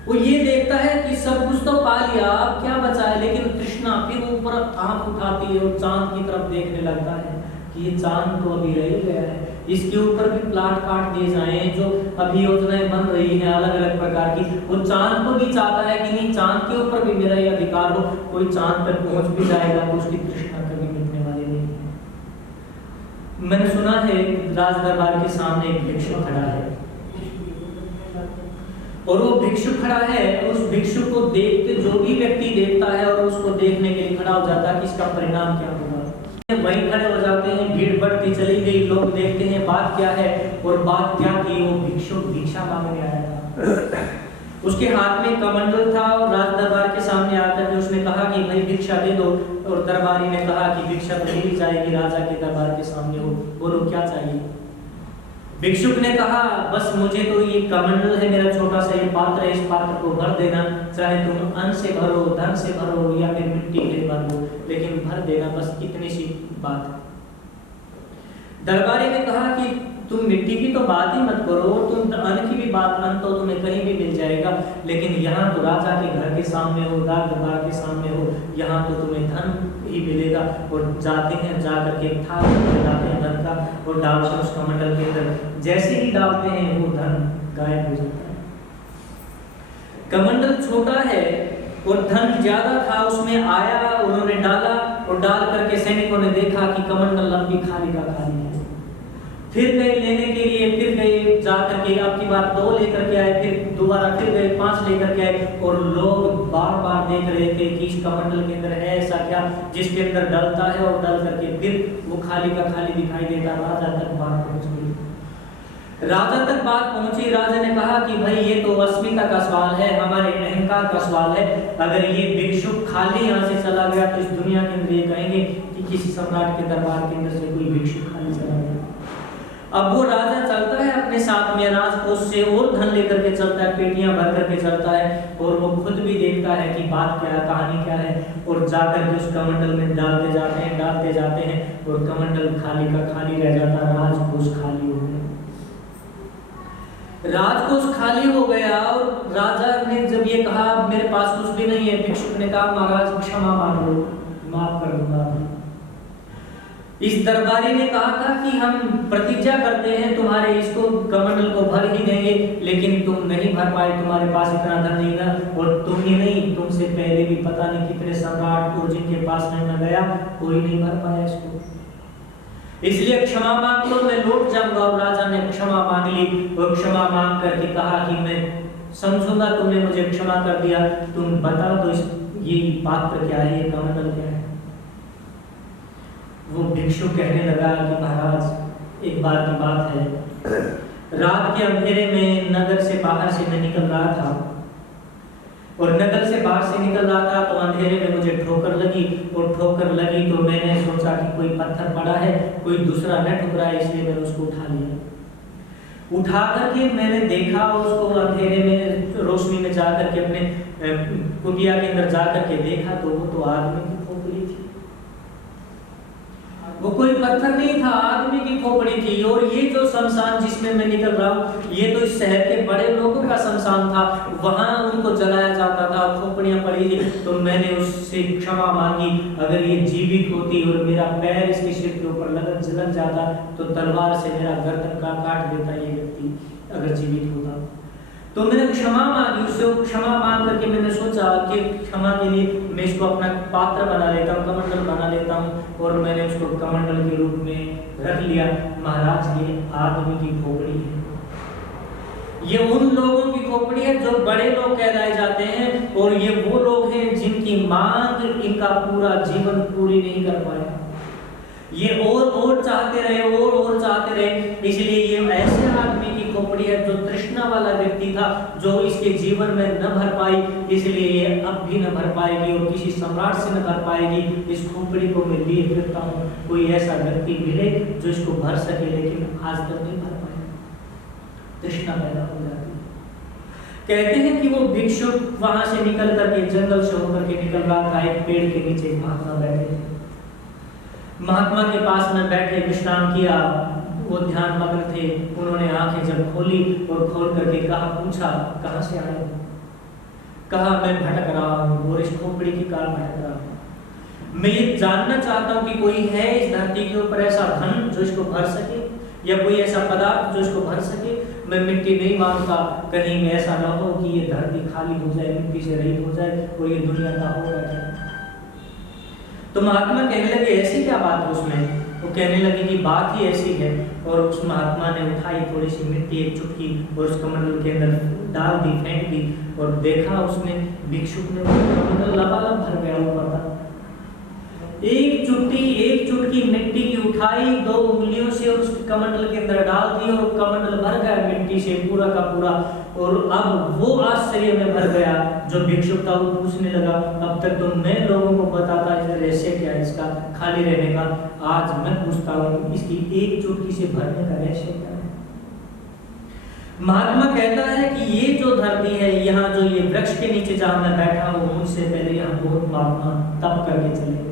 वो ये देखता है कि सब कुछ तो पा लिया, अब क्या बचा है। लेकिन तृष्णा फिर ऊपर आंख उठाती है और चांद की तरफ देखने लगता है कि ये चांद तो अभी रह गया है, इसके ऊपर भी प्लाट काट दिए जाए, जो अभी योजनाएं बन रही हैं अलग अलग प्रकार की। वो चांद को भी चाहता है कि नहीं चांद के ऊपर भी मेरा ये अधिकार हो, कोई चांद पर पहुंच भी जाएगा तो उसकी तृष्णा कभी मिटने वाली नहीं है। मैंने सुना है राज दरबार के सामने एक भिक्षु खड़ा है और वो भिक्षु खड़ा है, उस भिक्षु को देखते जो भी व्यक्ति देखता है और उसको देखने के लिए खड़ा हो जाता है कि इसका परिणाम क्या होगा। वहीं खड़े हो जाते हैं, भीड़ बढ़ती चली गई, लोग देखते हैं बात क्या है। और बात क्या थी, वो भिक्षु भिक्षा मांगने आया था, उसके हाथ में कमंडल था और राज दरबार के सामने आकर के उसने कहा कि भाई भिक्षा दे दो। और दरबारी ने कहा कि भिक्षा तो मिल जाएगी, राजा के दरबार के सामने हो, बोलो क्या चाहिए। भिक्षुक ने कहा बस मुझे तो ये कमंडल है, मेरा छोटा सा ये पात्र है, इस पात्र को भर देना, चाहे तुम अन्न से भरो, धन से भरो या फिर मिट्टी से भरो, लेकिन भर देना, बस इतनी सी बात। दरबारी ने कहा कि तुम मिट्टी की तो बात ही मत करो, तुम अन्न की भी बात, अन्न तो तुम्हें कहीं भी मिल जाएगा, लेकिन यहाँ तो राजा के घर के सामने हो, राज दरबार के सामने हो, यहाँ तो तुम्हें धन ही मिलेगा। और जाते हैं, जाकर के थाल डालते हैं धन का और डालते हैं उस कमंडल के अंदर। जैसे ही डालते हैं वो धन गायब हो जाता है। कमंडल छोटा है और धन ज्यादा था, उसमें आया, उन्होंने डाला और डाल करके सैनिकों ने देखा कि कमंडल लंबी खाली का खाली है। फिर गए लेने के लिए, फिर गए जाकर के, अब की बार 2 लेकर के आए, फिर दोबारा फिर गए 5 लेकर के आए। और लोग बार बार देख रहे थे कि इस कमंडल के अंदर है ऐसा क्या जिसके अंदर डलता है, और डल करके फिर वो खाली का खाली दिखाई देता। राजा तक बात पहुंच गई, राजा तक बात पहुंची। राजा ने कहा कि भाई ये तो अस्मिता का सवाल है, हमारे अहंकार का सवाल है। अगर ये भिक्षुक खाली यहाँ से चला गया तो इस दुनिया के अंदर ये कहेंगे कि किसी सम्राट के दरबार के अंदर से कोई भिक्षुक खाली चला गया। अब वो राजा चलता है अपने साथ में राजकोष से और धन लेकर के चलता है, पेटियां भर करके चलता है, और वो खुद भी देखता है कि बात क्या है, कहानी क्या है, और जाकर के उस कमंडल में डालते जाते हैं, डालते जाते हैं, और कमंडल खाली का खाली रह जाता है, राजकोष खाली हो गया। राजकोष खाली हो गया और राजा ने जब ये कहा मेरे पास कुछ भी नहीं है, भिक्षुक ने कहा महाराज क्षमा मांग लो, माफ कर दूंगा। इस दरबारी ने कहा था कि हम प्रतिज्ञा करते हैं तुम्हारे इसको कमंडल को भर ही देंगे, लेकिन तुम नहीं भर पाए, तुम्हारे पास इतना धन नहीं था, और तुम ही नहीं तुमसे पहले भी पता नहीं कितने सम्राट और जिनके पास मैं न गया कोई नहीं भर पाया इसको, इसलिए क्षमा मांग लो, मैं लौट जाऊंगा। और राजा ने क्षमा मांग ली और क्षमा मांग करके कहा कि मैं समझूंगा, तुमने मुझे क्षमा कर दिया, तुम बता दो ये पात्र क्या है, ये कमंडल क्या है। वो भिक्षु कहने लगा कि महाराज एक बार की बात है, रात के अंधेरे में नगर से बाहर से मैं निकल रहा था, और नगर से बाहर से निकल रहा था तो अंधेरे में मुझे ठोकर लगी, और ठोकर लगी तो मैंने सोचा कि कोई पत्थर पड़ा है, कोई दूसरा न ठुकरा है, इसलिए मैंने उसको उठा लिया। उठा करके मैंने देखा उसको अंधेरे में, रोशनी में जाकर के अपने कुटिया के अंदर जाकर के देखा तो वो तो आदमी की खोपड़ी थी, वो कोई पत्थर नहीं था, आदमी की खोपड़ी थी। और ये जो शमशान जिसमें मैं निकल रहा हूँ, ये तो इस शहर के बड़े लोगों का शमशान था, वहां उनको जलाया जाता था, खोपड़ियां पड़ी थी। तो मैंने उससे क्षमा मांगी, अगर ये जीवित होती और मेरा पैर इसके सिर के ऊपर लग जाता तो तलवार से मेरा गर्दन काट देता ये व्यक्ति, अगर जीवित होता। तो मैंने क्षमा मांगी उससे, क्षमा मांग करके मैंने सोचा कि क्षमा के लिए मैं इसको अपना पात्र बना लेता हूँ, कमंडल बना लेता हूँ, और मैंने उसको कमंडल के रूप में रख लिया। महाराज ये आदमी की खोपड़ी है, ये उन लोगों की खोपड़ी है जो बड़े लोग कहलाए जाते हैं, और ये वो लोग हैं जिनकी मांग इनका पूरा जीवन पूरी नहीं कर पाया, ये और चाहते रहे, और चाहते रहे, इसलिए ये ऐसे आदमी की खोपड़ी है जो तृष्णा वाला व्यक्ति था, जो इसके जीवन में न भर पाई, इसलिए ये अब भी न भर पाएगी और किसी सम्राट से न भर पाएगी। इस खोपड़ी को मैं लिए फिरता हूँ, कोई ऐसा व्यक्ति मिले जो इसको भर सके, लेकिन आज तक नहीं भर पाया, तृष्णा पैदा हो जाती है। कहते हैं कि वो भिक्षुक वहां से निकल करके, जंगल से होकर के निकल रहा था, एक पेड़ के नीचे महात्मा बैठे थे। महात्मा के पास में बैठे विश्राम किया, वो ध्यान मग्न थे। उन्होंने आंखें जब खोली और खोल करके पूछा कहाँ से आए? कहा मैं भटक रहा हूँ और इस खोपड़ी की कार भटक रहा हूँ। मैं ये जानना चाहता हूँ कि कोई है इस धरती के ऊपर ऐसा धन जो इसको भर सके, या कोई ऐसा पदार्थ जो इसको भर सके। मैं मिट्टी नहीं मांगता, कहीं में ऐसा ना हो कि ये धरती खाली हो जाए, मिट्टी से रहित हो जाए और ये दुनिया का होगा क्या। तो महात्मा कहने लगे ऐसी क्या बात है उसमें? वो कहने लगे कि बात ही ऐसी है। और उस महात्मा ने उठाई थोड़ी सी मिट्टी, एक चुटकी, और उस कमंडल के अंदर डाल दी, फेंक दी, और देखा उसने भिक्षुक ने कमंडल लबालब भर गया ऊपर तक। एक चुटकी मिट्टी की उठाई 2 उंगलियों से और उस कमंडल के अंदर डाल दी और कमंडल भर गया मिट्टी से पूरा का पूरा। और अब वो आश्चर्य में भर गया। जो भिक्षुक था वो पूछने लगा, अब तक तो मैं लोगों को बताता रहस्य क्या है इसका खाली रहने का, आज मैं पूछता हूँ इसकी एक चुटकी से भरने का रहस्य क्या है। महात्मा कहता है कि ये जो धरती है, यहाँ जो ये वृक्ष के नीचे जहाँ मैं बैठा हूँ, मुझसे पहले यहाँ बहुत महात्मा तप करके चले गए।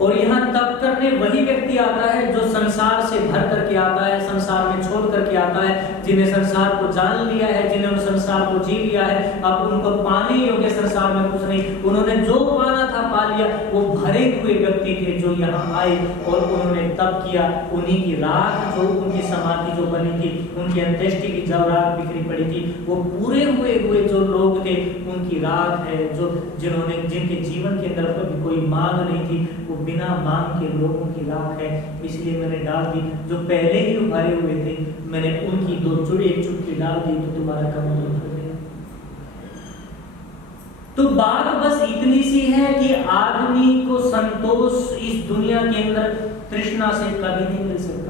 और यहाँ तप करने वही व्यक्ति आता है जो संसार से भर करके आता है, संसार में छोड़ करके आता है, जिन्हें संसार को जान लिया है, जिन्होंने संसार को जी लिया है। अब उनको पाने योग्य संसार में कुछ नहीं, उन्होंने जो पाना था पा लिया। वो भरे हुए व्यक्ति थे जो यहाँ आए और उन्होंने तप किया। उन्हीं की राख, जो उनकी समाधि जो बनी थी, उनकी अंत्येष्टि की जो राख बिखरी पड़ी थी, वो पूरे हुए जो लोग थे उनकी राख है, जो जिनके जीवन के अंदर कभी कोई मांग नहीं थी, वो बिना मांग के लोगों की राख है। इसलिए मैंने डाल दी। जो पहले ही उभारे हुए थे, मैंने उनकी 2 चुटकी डाल दी तो तुम्हारा कमंडल भर गया। तो बात बस इतनी सी है कि आदमी को संतोष इस दुनिया के अंदर तृष्णा से कभी नहीं मिल सकता।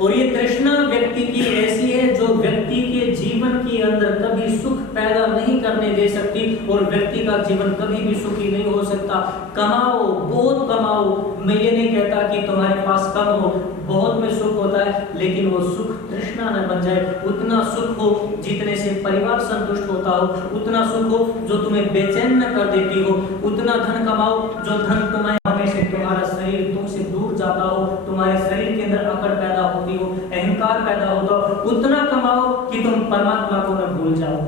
और ये तृष्णा व्यक्ति की ऐसी है जो व्यक्ति के जीवन के अंदर कभी सुख पैदा नहीं करने दे सकती, और व्यक्ति का जीवन कभी भी सुखी नहीं हो सकता। कमाओ, बहुत कमाओ, मैं ये नहीं कहता कि तुम्हारे पास कम हो, बहुत में सुख होता है, लेकिन वो सुख तृष्णा न बन जाए। उतना सुख हो जितने से परिवार संतुष्ट होता हो, उतना सुख हो जो तुम्हें बेचैन न कर देती हो। उतना धन कमाओ जो धन तुम्हारे से तुम्हारा शरीर तुमसे दूर जाता हो, तुम्हारे शरीर के अंदर अकड़ पैदा होती हो, अहंकार पैदा होता हो। उतना कमाओ कि तुम परमात्मा को न भूल जाओ।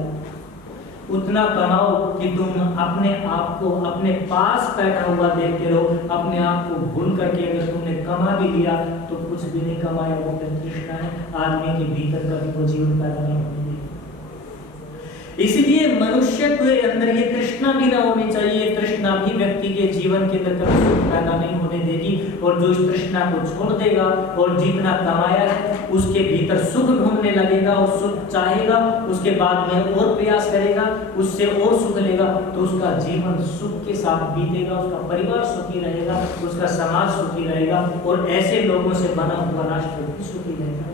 उतना कमाओ कि तुम अपने आप को अपने पास बैठा हुआ देखते रहो, अपने आप को भूल करके। अगर तुमने कमा भी लिया तो कुछ भी नहीं कमाया, वो तृष्णा है। आदमी के भीतर कभी वो जीवन पैदा नहीं होती। इसलिए मनुष्य के अंदर ये तृष्णा भी ना होनी चाहिए। तृष्णा भी व्यक्ति के जीवन के अंदर कभी सुख पैदा नहीं होने देगी। और जो इस तृष्णा को छोड़ देगा और जितना कमाया है उसके भीतर सुख ढूंढने लगेगा और सुख चाहेगा, उसके बाद में और प्रयास करेगा, उससे और सुख लेगा, तो उसका जीवन सुख के साथ बीतेगा, उसका परिवार सुखी रहेगा, उसका समाज सुखी रहेगा, और ऐसे लोगों से बना हुआ राष्ट्र भी सुखी रहेगा।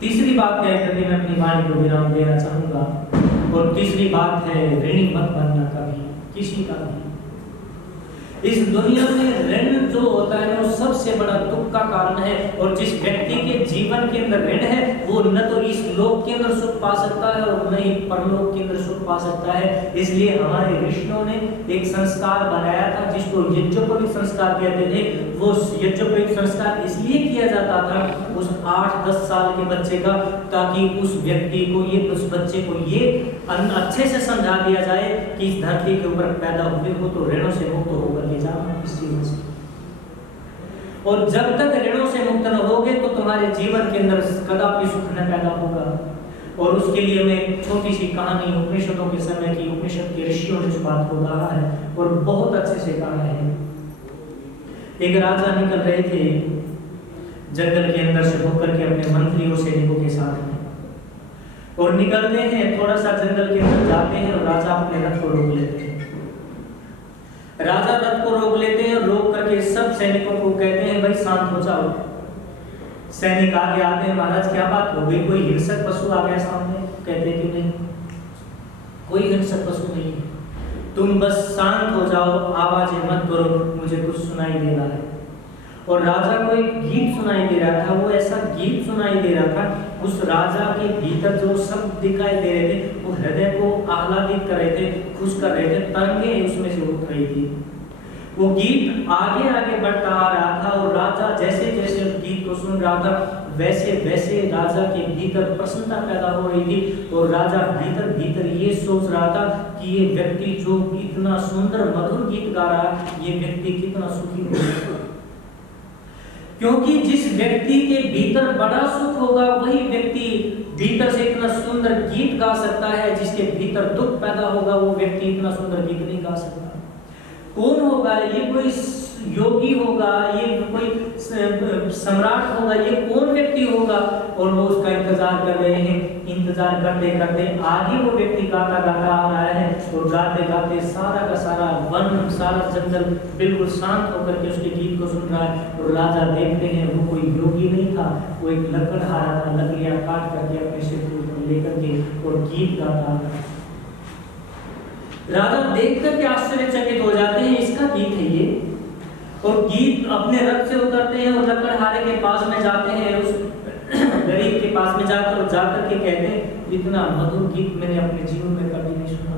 तीसरी बात कह करके मैं अपनी वाणी को विराम देना चाहूंगा। और तीसरी बात है ऋणी मत बनना कभी किसी का भी। इस दुनिया में ऋण जो होता है वो सबसे बड़ा दुख का कारण है। और जिस व्यक्ति के जीवन के अंदर ऋण है वो न तो इस लोक के अंदर सुख पा सकता है और न ही परलोक के अंदर सुख पा सकता है। इसलिए हमारे ऋषियों ने एक संस्कार बनाया था जिसको यज्ञोपवीत संस्कार कहते थे। वो यज्ञोपवीत संस्कार इसलिए किया जाता था उस 8-10 साल के बच्चे का, ताकि उस व्यक्ति को उस बच्चे को ये अच्छे से समझा दिया जाए कि इस धरती के ऊपर पैदा हुए हो तो ऋणों से मुक्त होकर के जाना इस जीवन से। और जब तक ऋणों से मुक्त न होगे तो तुम्हारे जीवन के अंदर कदापि सुख न पैदा होगा। और उसके लिए मैं एक छोटी सी कहानी उपनिषदों के समय की, उपनिषद के ऋषियों ने इस बात को कहा है और बहुत अच्छे से कहा है। एक राजा निकल रहे थे जंगल के अंदर से होकर के अपने मंत्रियों सैनिकों के साथ में, और निकलते हैं, थोड़ा सा जंगल के अंदर जाते हैं और राजा अपने रथ को रोक लेते हैं। राजा रथ को रोक लेते हैं, रोक करके सब सैनिकों को कहते हैं भाई शांत हो जाओ। सैनिक आगे आते हैं, महाराज क्या बात हो गई, कोई हिंसक पशु आ गया सामने? कहते कि नहीं, कोई हिंसक पशु नहीं है, तुम बस शांत हो जाओ, आवाजें मत करो, मुझे कुछ सुनाई दे रहा है। और राजा को एक गीत सुनाई दे रहा था। वो ऐसा गीत सुनाई दे रहा था, उस राजा के भीतर जो शब्द दिखाई दे रहे थे वो हृदय को आह्लादित कर रहे थे, खुश कर रहे थे, तरंगे उसमें से उठ रही थी। वो गीत आगे आगे बढ़ता आ रहा था और राजा जैसे जैसे उस गीत को सुन रहा था वैसे वैसे राजा के भीतर प्रसन्नता पैदा हो रही थी और राजा भीतर भीतर ये सोच रहा था कि ये व्यक्ति जो इतना सुंदर मधुर गीत गा रहा है, ये व्यक्ति कितना सुखी होगा। क्योंकि जिस व्यक्ति के भीतर बड़ा सुख होगा वही व्यक्ति भीतर से इतना सुंदर गीत गा सकता है। जिसके भीतर दुख पैदा होगा वो व्यक्ति इतना सुंदर गीत नहीं गा सकता। कौन होगा ये? कोई योगी होगा, ये कोई सम्राट होगा, ये कौन व्यक्ति होगा? और वो उसका इंतजार कर रहे हैं। इंतजार करते करते आगे वो व्यक्ति गाता गाता आ रहा है और गाते गाते सारा का सारा वन, सारा जंगल बिल्कुल शांत होकर के उसके गीत को सुन रहा है। और राजा देखते हैं वो कोई योगी नहीं था, वो एक लकड़हारा था, लकड़ियां काट करके अपने सिर पर लेकर के और गीत गाता था। राजा देख करके आश्चर्यचकित हो जाते हैं, इसका गीत है ये। और गीत अपने रथ से उतरते हैं और लकड़हारे के पास में जाते हैं, उस गरीब के पास में जाकर के कहते हैं इतना मधुर गीत मैंने अपने जीवन में कभी नहीं सुना।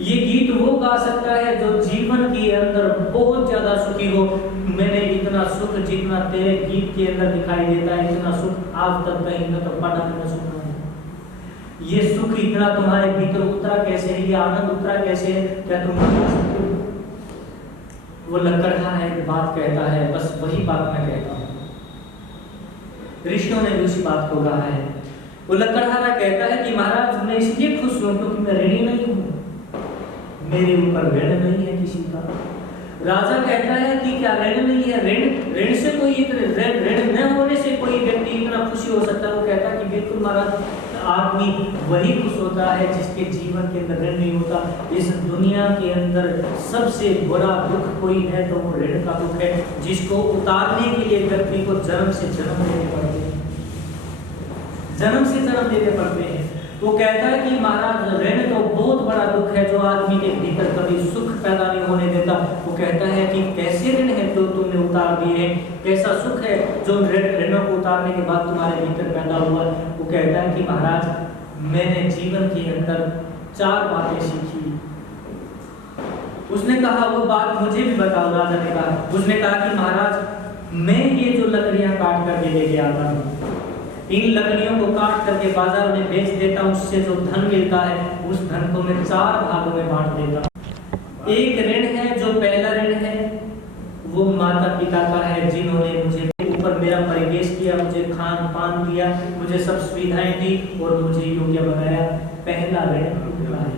ये गीत वो गा सकता है जो जीवन के अंदर बहुत ज्यादा सुखी हो। मैंने इतना सुख जितना तेरे गीत के अंदर दिखाई देता है, इतना सुख आज तक कहीं न तो पढ़ा न सुना। ये सुख इतना तुम्हारे भीतर उतरा कैसे है? ये आनंद उतरा कैसे है? क्या तुम बता सकते हो? वो लकड़हारा एक बात कहता है, बस वही बात मैं कहता हूँ। ऋषियों ने भी उसी बात को कहा है। वो लकड़हारा कहता है कि महाराज मैं इसलिए खुश हूँ क्योंकि मैं ऋणी नहीं हूँ, मेरे ऊपर ऋण नहीं है किसी का। राजा कहता है कि क्या ऋण नहीं है? ऋण से कोई ऋण न होने से कोई व्यक्ति इतना खुशी हो सकता है? वो कहता है कि बिल्कुल महाराज, आदमी वही खुश होता है जिसके जीवन के अंदर ऋण नहीं होता। इस दुनिया के अंदर सबसे बड़ा दुख कोई है तो वो ऋण का दुख है, जिसको उतारने के लिए व्यक्ति को जन्म से जन्म लेने पड़ते हैं, जन्म से जन्म लेने पड़ते हैं। वो कहता है कि महाराज ऋण तो बहुत बड़ा दुख है जो आदमी के भीतर कभी सुख पैदा नहीं होने देता। वो कहता है कि कैसे ऋण है जो तुमने उतार दिए हैं, कैसा सुख है जो ऋणों को उतारने के बाद तुम्हारे भीतर पैदा हुआ। वो कहता है कि महाराज मैंने जीवन के अंदर 4 बातें सीखी। उसने कहा वो बात मुझे भी बताओ। राजा ने कहा, उसने कहा कि महाराज मैं ये जो लकड़ियां काट करके लेके आता हूँ, इन लकड़ियों को काट करके बाजार में बेच देता हूँ, उससे जो धन मिलता है उस धन को मैं 4 भागों में बांट देता हूँ। एक ऋण है, जो पहला ऋण है वो माता पिता का है, जिन्होंने मुझे ऊपर मेरा परिवेश किया, मुझे खान पान दिया, मुझे सब सुविधाएं दी और मुझे योग्य बनाया। पहला ऋण उनका है,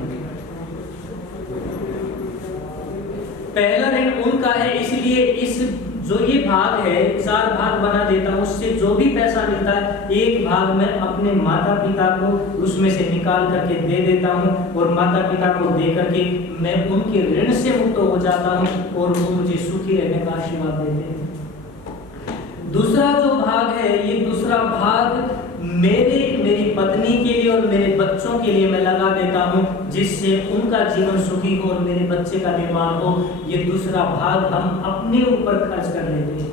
पहला ऋण उनका है। इसलिए इस जो ये भाग है 4 भाग बना देता हूँ, उससे जो भी पैसा मिलता है एक भाग मैं अपने माता पिता को उसमें से निकाल करके दे देता हूँ और माता पिता को दे करके मैं उनके ऋण से मुक्त हो जाता हूँ और वो मुझे सुखी रहने का आशीर्वाद देते हैं। दूसरा जो भाग है, ये दूसरा भाग मेरी पत्नी के लिए और मेरे बच्चों के लिए मैं लगा देता हूँ, जिससे उनका जीवन सुखी हो और मेरे बच्चे का निर्माण हो। ये दूसरा भाग हम अपने ऊपर खर्च कर लेते हैं।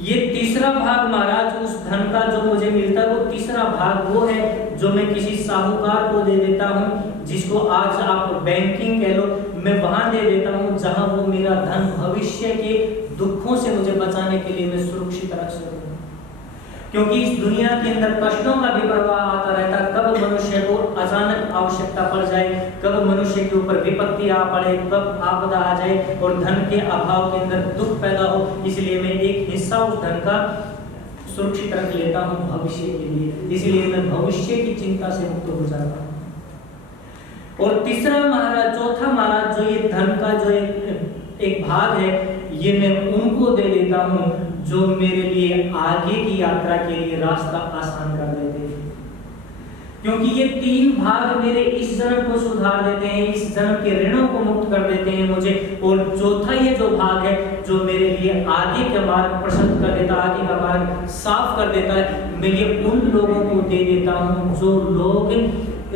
ये तीसरा भाग महाराज उस धन का जो मुझे मिलता है, वो तीसरा भाग वो है जो मैं किसी साहूकार को दे देता हूँ, जिसको आज आप बैंकिंग कह लो, मैं वहां दे देता हूँ जहां वो मेरा धन भविष्य के दुखों से मुझे बचाने के लिए मैं सुरक्षित रख सकूं। क्योंकि इस दुनिया के अंदर कष्टों का भी प्रवाह आता रहता है। कब मनुष्य को अचानक आवश्यकता पड़ जाए, कब मनुष्य के ऊपर विपत्ति आ पड़े, कब आपदा आ जाए और धन के अभाव के अंदर दुख पैदा हो, इसलिए मैं एक हिस्सा उस धन का सुरक्षित रख लेता हूँ भविष्य के लिए। इसलिए मैं भविष्य की चिंता से मुक्त हो जाता हूँ। और तीसरा महाराज, चौथा महाराज, जो ये धन का जो एक भाग है, ये मैं उनको दे देता हूँ जो मेरे लिए आगे की यात्रा के लिए रास्ता आसान कर देते हैं। क्योंकि ये 3 भाग मेरे इस जन्म को सुधार देते हैं, इस जन्म के ऋणों को मुक्त कर देते हैं मुझे। और चौथा ये जो भाग है जो मेरे लिए आगे का मार्ग प्रशस्त कर देता है, आगे का मार्ग साफ कर देता है, मैं ये उन लोगों को दे देता हूँ जो लोग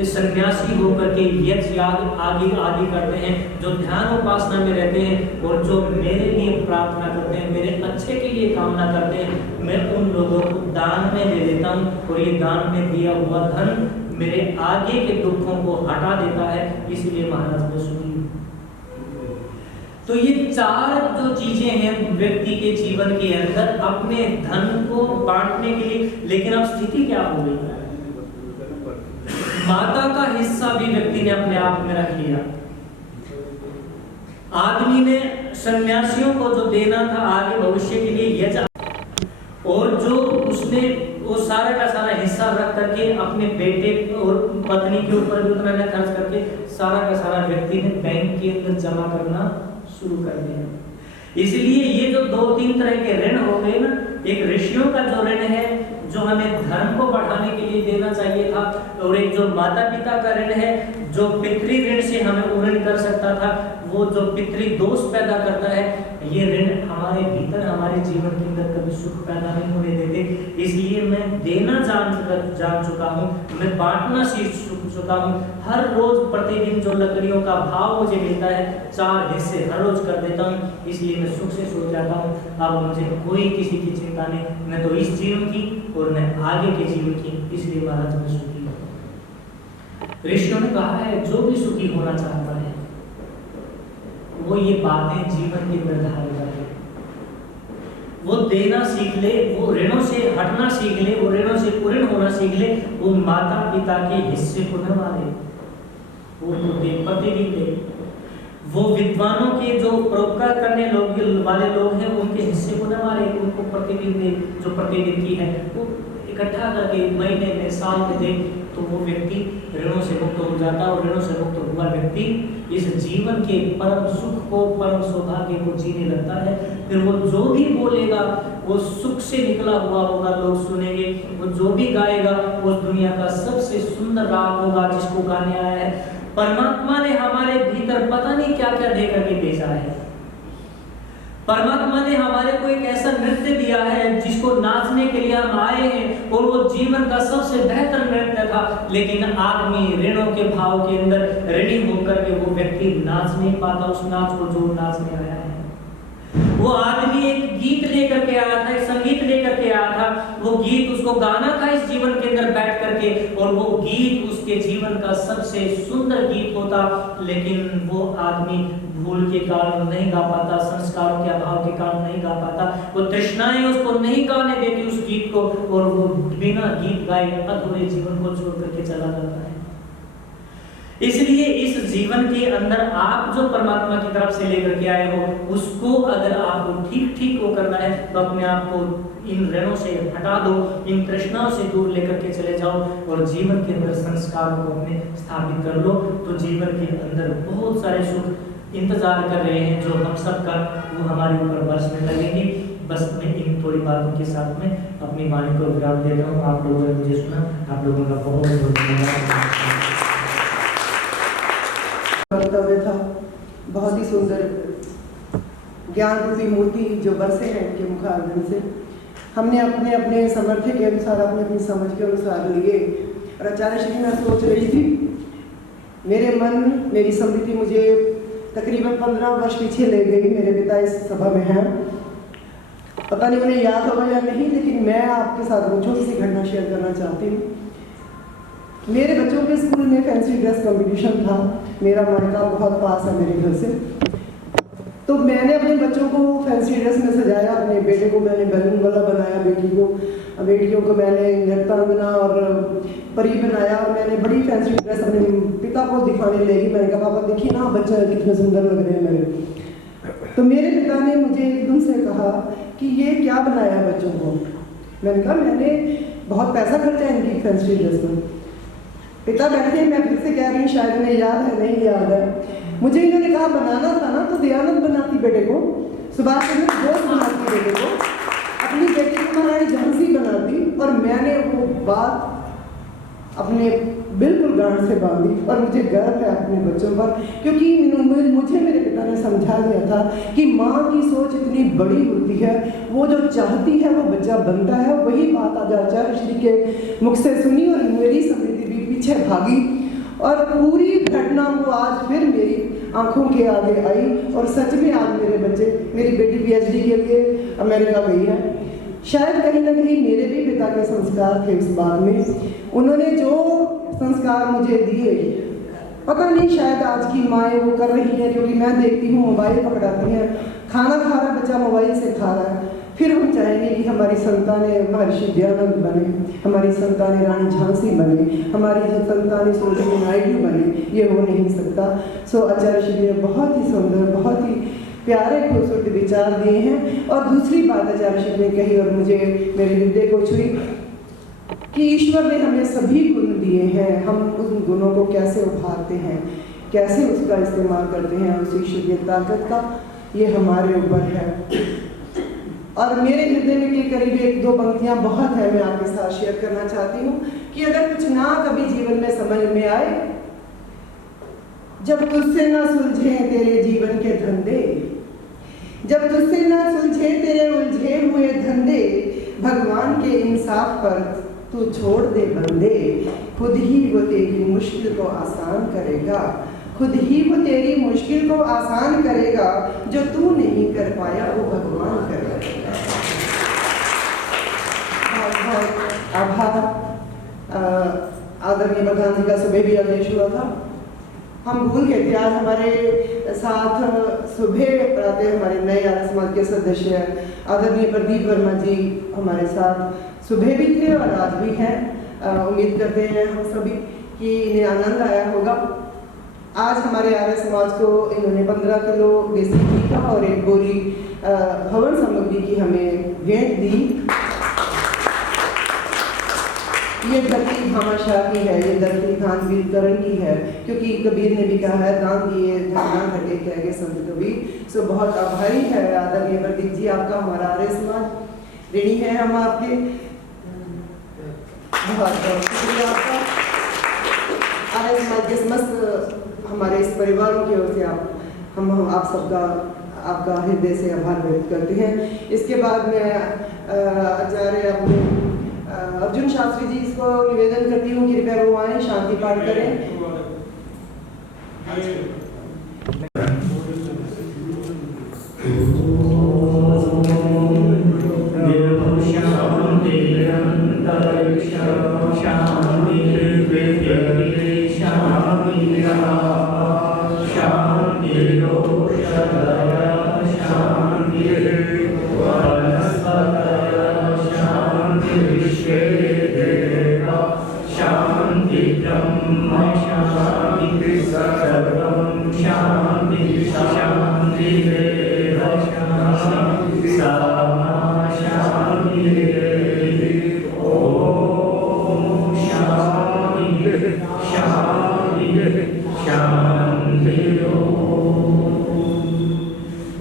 सन्यासी होकर के यज्ञ याग आदि करते हैं, जो ध्यान उपासना में रहते हैं और जो मेरे लिए प्रार्थना करते हैं, मेरे अच्छे के लिए कामना करते हैं, मैं उन लोगों को दान में दे देता हूँ। और ये दान में दिया हुआ धन मेरे आगे के दुखों को हटा देता है। इसलिए महाराज मैं सुनी। तो ये चार जो चीजें हैं व्यक्ति के जीवन के अंदर अपने धन को बांटने के लिए, लेकिन अब स्थिति क्या हो गई, माता का हिस्सा भी व्यक्ति ने अपने आप में रख लिया। आदमी ने सन्यासियों को जो देना था आगे भविष्य के लिए यज्ञ, और जो उसने वो सारा का सारा हिस्सा रख करके अपने बेटे और पत्नी के ऊपर भी उतना न खर्च करके सारा का सारा व्यक्ति ने बैंक के अंदर जमा करना शुरू कर दिया। इसलिए ये जो दो तीन तरह के ऋण हो गए ना, एक ऋषियों का जो ऋण है जो हमें धर्म को बढ़ाने के लिए देना चाहिए था, और एक जो माता पिता का ऋण है जो पितृ ऋण से हमें उऋण कर सकता था, वो जो पितृ दोष पैदा करता है, ये ऋण हमारे भीतर हमारे जीवन के अंदर कभी सुख पैदा नहीं होने देते। इसलिए मैं देना जान चुका हूँ, मैं बांटना सीख चुका हूँ। हर रोज प्रतिदिन जो लकड़ियों का भाव मुझे मिलता है 4 हिस्से हर रोज कर देता हूँ, इसलिए मैं सुख से सो जाता हूँ। अब मुझे कोई किसी की चिंता नहीं, न तो इस जीवन की और न आगे के जीवन की, इसलिए महाराज मैं सुखी हूँ। ऋषियों ने कहा है जो भी सुखी होना चाहता है वो ये बातें जीवन के अंदर धारण करे, वो देना सीख ले, वो ऋणों से हटना सीख ले, वो ऋणों से पूर्ण होना सीख ले, वो माता पिता के हिस्से को न मारे, वो तो दे प्रतिदिन दे। वो विद्वानों के जो परोपकार करने वाले लोग हैं उनके हिस्से को न मारे, उनको प्रतिदिन दे, जो प्रतिदिन की है वो इकट्ठा करके महीने में साल में दे, तो वो व्यक्ति ऋणों से मुक्त हो जाता है। और ऋणों से मुक्त हुआ व्यक्ति इस जीवन के परम सुख को, परम सौभाग्य को जीने लगता है। फिर वो जो भी बोलेगा वो सुख से निकला हुआ होगा, लोग सुनेंगे। वो जो भी गाएगा वो दुनिया का सबसे सुंदर राग होगा जिसको गाने आया है। परमात्मा ने हमारे भीतर पता नहीं क्या क्या दे करके भेजा है। परमात्मा ने हमारे को एक ऐसा नृत्य दिया है जिसको नाचने के लिए हम आए हैं, और वो जीवन का सबसे बेहतर नृत्य था, लेकिन आदमी ऋणों के भाव के अंदर ऋणी होकर के वो व्यक्ति नाच नहीं पाता उस नाच को जो नाचने आया है। वो आदमी एक गीत लेकर के आया था, एक संगीत लेकर के आया था, वो गीत उसको गाना था इस जीवन के अंदर बैठ करके, और वो गीत उसके जीवन का सबसे सुंदर गीत होता, लेकिन वो आदमी भूल के कारण नहीं गा पाता, संस्कारों के अभाव के कारण नहीं गा पाता, वो तृष्णाएं उसको नहीं गाने देती उस गीत को, और वो बिना गीत गाए अधूरे जीवन को छोड़ करके चला जाता है। इसलिए इस जीवन के अंदर आप जो परमात्मा की तरफ से लेकर के आए हो, उसको अगर आपको ठीक ठीक वो करना है तो अपने आप को इन ऋणों से हटा दो, इन तृष्णाओं से दूर लेकर के चले जाओ, और जीवन के अंदर संस्कारों को अपने स्थापित कर लो, तो जीवन के अंदर बहुत सारे सुख इंतजार कर रहे हैं जो हम सब का वो हमारे ऊपर बरसने लगेंगे। बस मैं इन थोड़ी बातों के साथ में अपनी वाणी को विराम दे रहा हूँ। आप लोगों ने मुझे सुना, आप लोगों का बहुत बहुत धन्यवाद। कर्तव्य था, बहुत ही सुंदर ज्ञान रूपी मोती जो बरसे हैं इनके मुखारविंद से। हमने अपने अपने सामर्थ्य के अनुसार, अपनी अपनी समझ के अनुसार लिए। और आचार्य श्री मैं सोच रही थी, मेरे मन मेरी स्मृति मुझे तकरीबन 15 वर्ष पीछे ले गई। मेरे पिता इस सभा में हैं, पता नहीं उन्हें याद होगा या नहीं, लेकिन मैं आपके साथ वो छोटी सी घटना शेयर करना चाहती हूँ। मेरे बच्चों के स्कूल में फैंसी ड्रेस कंपटीशन था। मेरा मायका बहुत पास है मेरे घर से, तो मैंने अपने बच्चों को फैंसी ड्रेस में सजाया। अपने बेटे को मैंने बैलून वाला बनाया, बेटियों को मैंने नृत्यांगना और परी बनाया, और मैंने बड़ी फैंसी ड्रेस अपने पिता को दिखाने लगी। मैंने कहा पापा देखिए ना बच्चे कितने सुंदर लग रहे हैं मेरे। तो मेरे पिता ने मुझे एकदम से कहा कि ये क्या बनाया बच्चों को। मैंने कहा मैंने बहुत पैसा खर्चा है इनकी फैंसी ड्रेस पर। पिता बैठे, मैं फिर से कह रही हूँ शायद उन्हें याद है, नहीं याद है मुझे। इन्होंने कहा बनाना था ना तो दयानंद बनाती बेटे को, सुभाष चंद्र बोस बनाती बेटे को, अपनी बेटी को महारानी झांसी बनाती। और मैंने वो बात अपने बिल्कुल गांठ से बांधी, और मुझे गर्व है अपने बच्चों पर, क्योंकि मुझे मेरे पिता ने समझा दिया था कि माँ की सोच इतनी बड़ी होती है, वो जो चाहती है वो बच्चा बनता है। वही बात आज आचार्य श्री के मुख से सुनी और मेरी स्मृति भी पीछे भागी, और पूरी घटना वो आज फिर मेरी आंखों के आगे आई। और सच में आज मेरे बच्चे, मेरी बेटी PhD के लिए अमेरिका गई है। शायद कहीं ना कहीं मेरे भी पिता के संस्कार थे उस बात में। उन्होंने जो संस्कार मुझे दिए पता नहीं शायद आज की माएँ वो कर रही हैं, क्योंकि मैं देखती हूँ मोबाइल पकड़ाती हैं, खाना खा रहा बच्चा मोबाइल से खा रहा है। फिर हम चाहेंगे कि हमारी संतानें महर्षि दयानंद बने, हमारी संतानें रानी झांसी बने, हमारी संतानें सरोजिनी नायडू बने, ये हो नहीं सकता। सो आचार्य श्री ने बहुत ही सुंदर, बहुत ही प्यारे खूबसूरत विचार दिए हैं। और दूसरी बात आचार्य श्री ने कही और मुझे मेरे हृदय को छुई कि ईश्वर ने हमें सभी गुण दिए हैं, हम उन गुणों को कैसे उभारते हैं, कैसे उसका इस्तेमाल करते हैं, उस ईश्वरीय ताकत का, ये हमारे ऊपर है। और मेरे हृदय में के करीब 1-2 पंक्तियां बहुत है, मैं आपके साथ शेयर करना चाहती हूँ कि अगर कुछ ना कभी जीवन में समझ में आए, जब तुझसे ना सुलझे तेरे जीवन के धंधे, जब तुझसे ना सुलझे तेरे उलझे हुए धंधे, भगवान के इंसाफ पर तू छोड़ दे बंदे, खुद ही वो तेरी मुश्किल को आसान करेगा, खुद ही वो तेरी मुश्किल को आसान करेगा, जो तू नहीं कर पाया वो भगवान करेगा। बहुत आभार। आदरणीय प्रधान जी का सुबह भी आदेश हुआ था, हम भूल गए थे। आज हमारे साथ सुबह पढ़ाते हमारे नए आर्य समाज के सदस्य आदरणीय प्रदीप वर्मा जी हमारे साथ सुबह भी थे और आज भी हैं। उम्मीद करते हैं हम सभी कि इन्हें आनंद आया होगा। आज हमारे आर्य समाज को इन्होंने 15 किलो देसी घी का और 1 बोरी भवन सामग्री की हमें भेंट दी। ये धरती भामाशाह की है, ये धरती दान वीरकरण की है, क्योंकि कबीर ने भी कहा है दान दिए धन घटे कह गए संत कबीर। सो बहुत आभारी है आदरणीय प्रदीप जी आपका, हमारा आर्य समाज ऋणी है हम आपके, बहुत बहुत शुक्रिया आपका। आर्य समाज के समस्त हमारे इस परिवारों की ओर से हम आप सबका आपका हृदय से आभार व्यक्त करते हैं। इसके बाद मैं आचार्य अपने अर्जुन शास्त्री जी इसको निवेदन करती हूँ कि कृपया वो आए, शांति पाठ करें।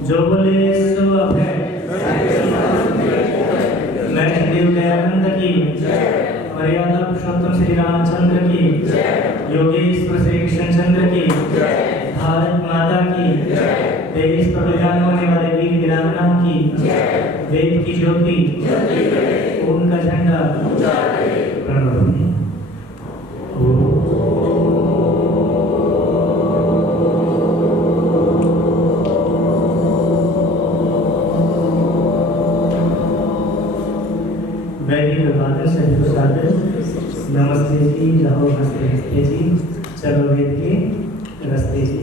जो बोले सो है, महदेव दयानंद की, मर्यादा पुरुषोत्तम श्री रामचंद्र की, योगेश्वर श्री कृष्णचंद्र की, भारत माता की, देश पर बलिदान होने वाले वीर वीरांगनाओं की, वेद की ज्योति, उनका झंडा प्रणव। नमस्ते जी, रहो हंसते हंसते जी, चलो वेद के रस्ते जी।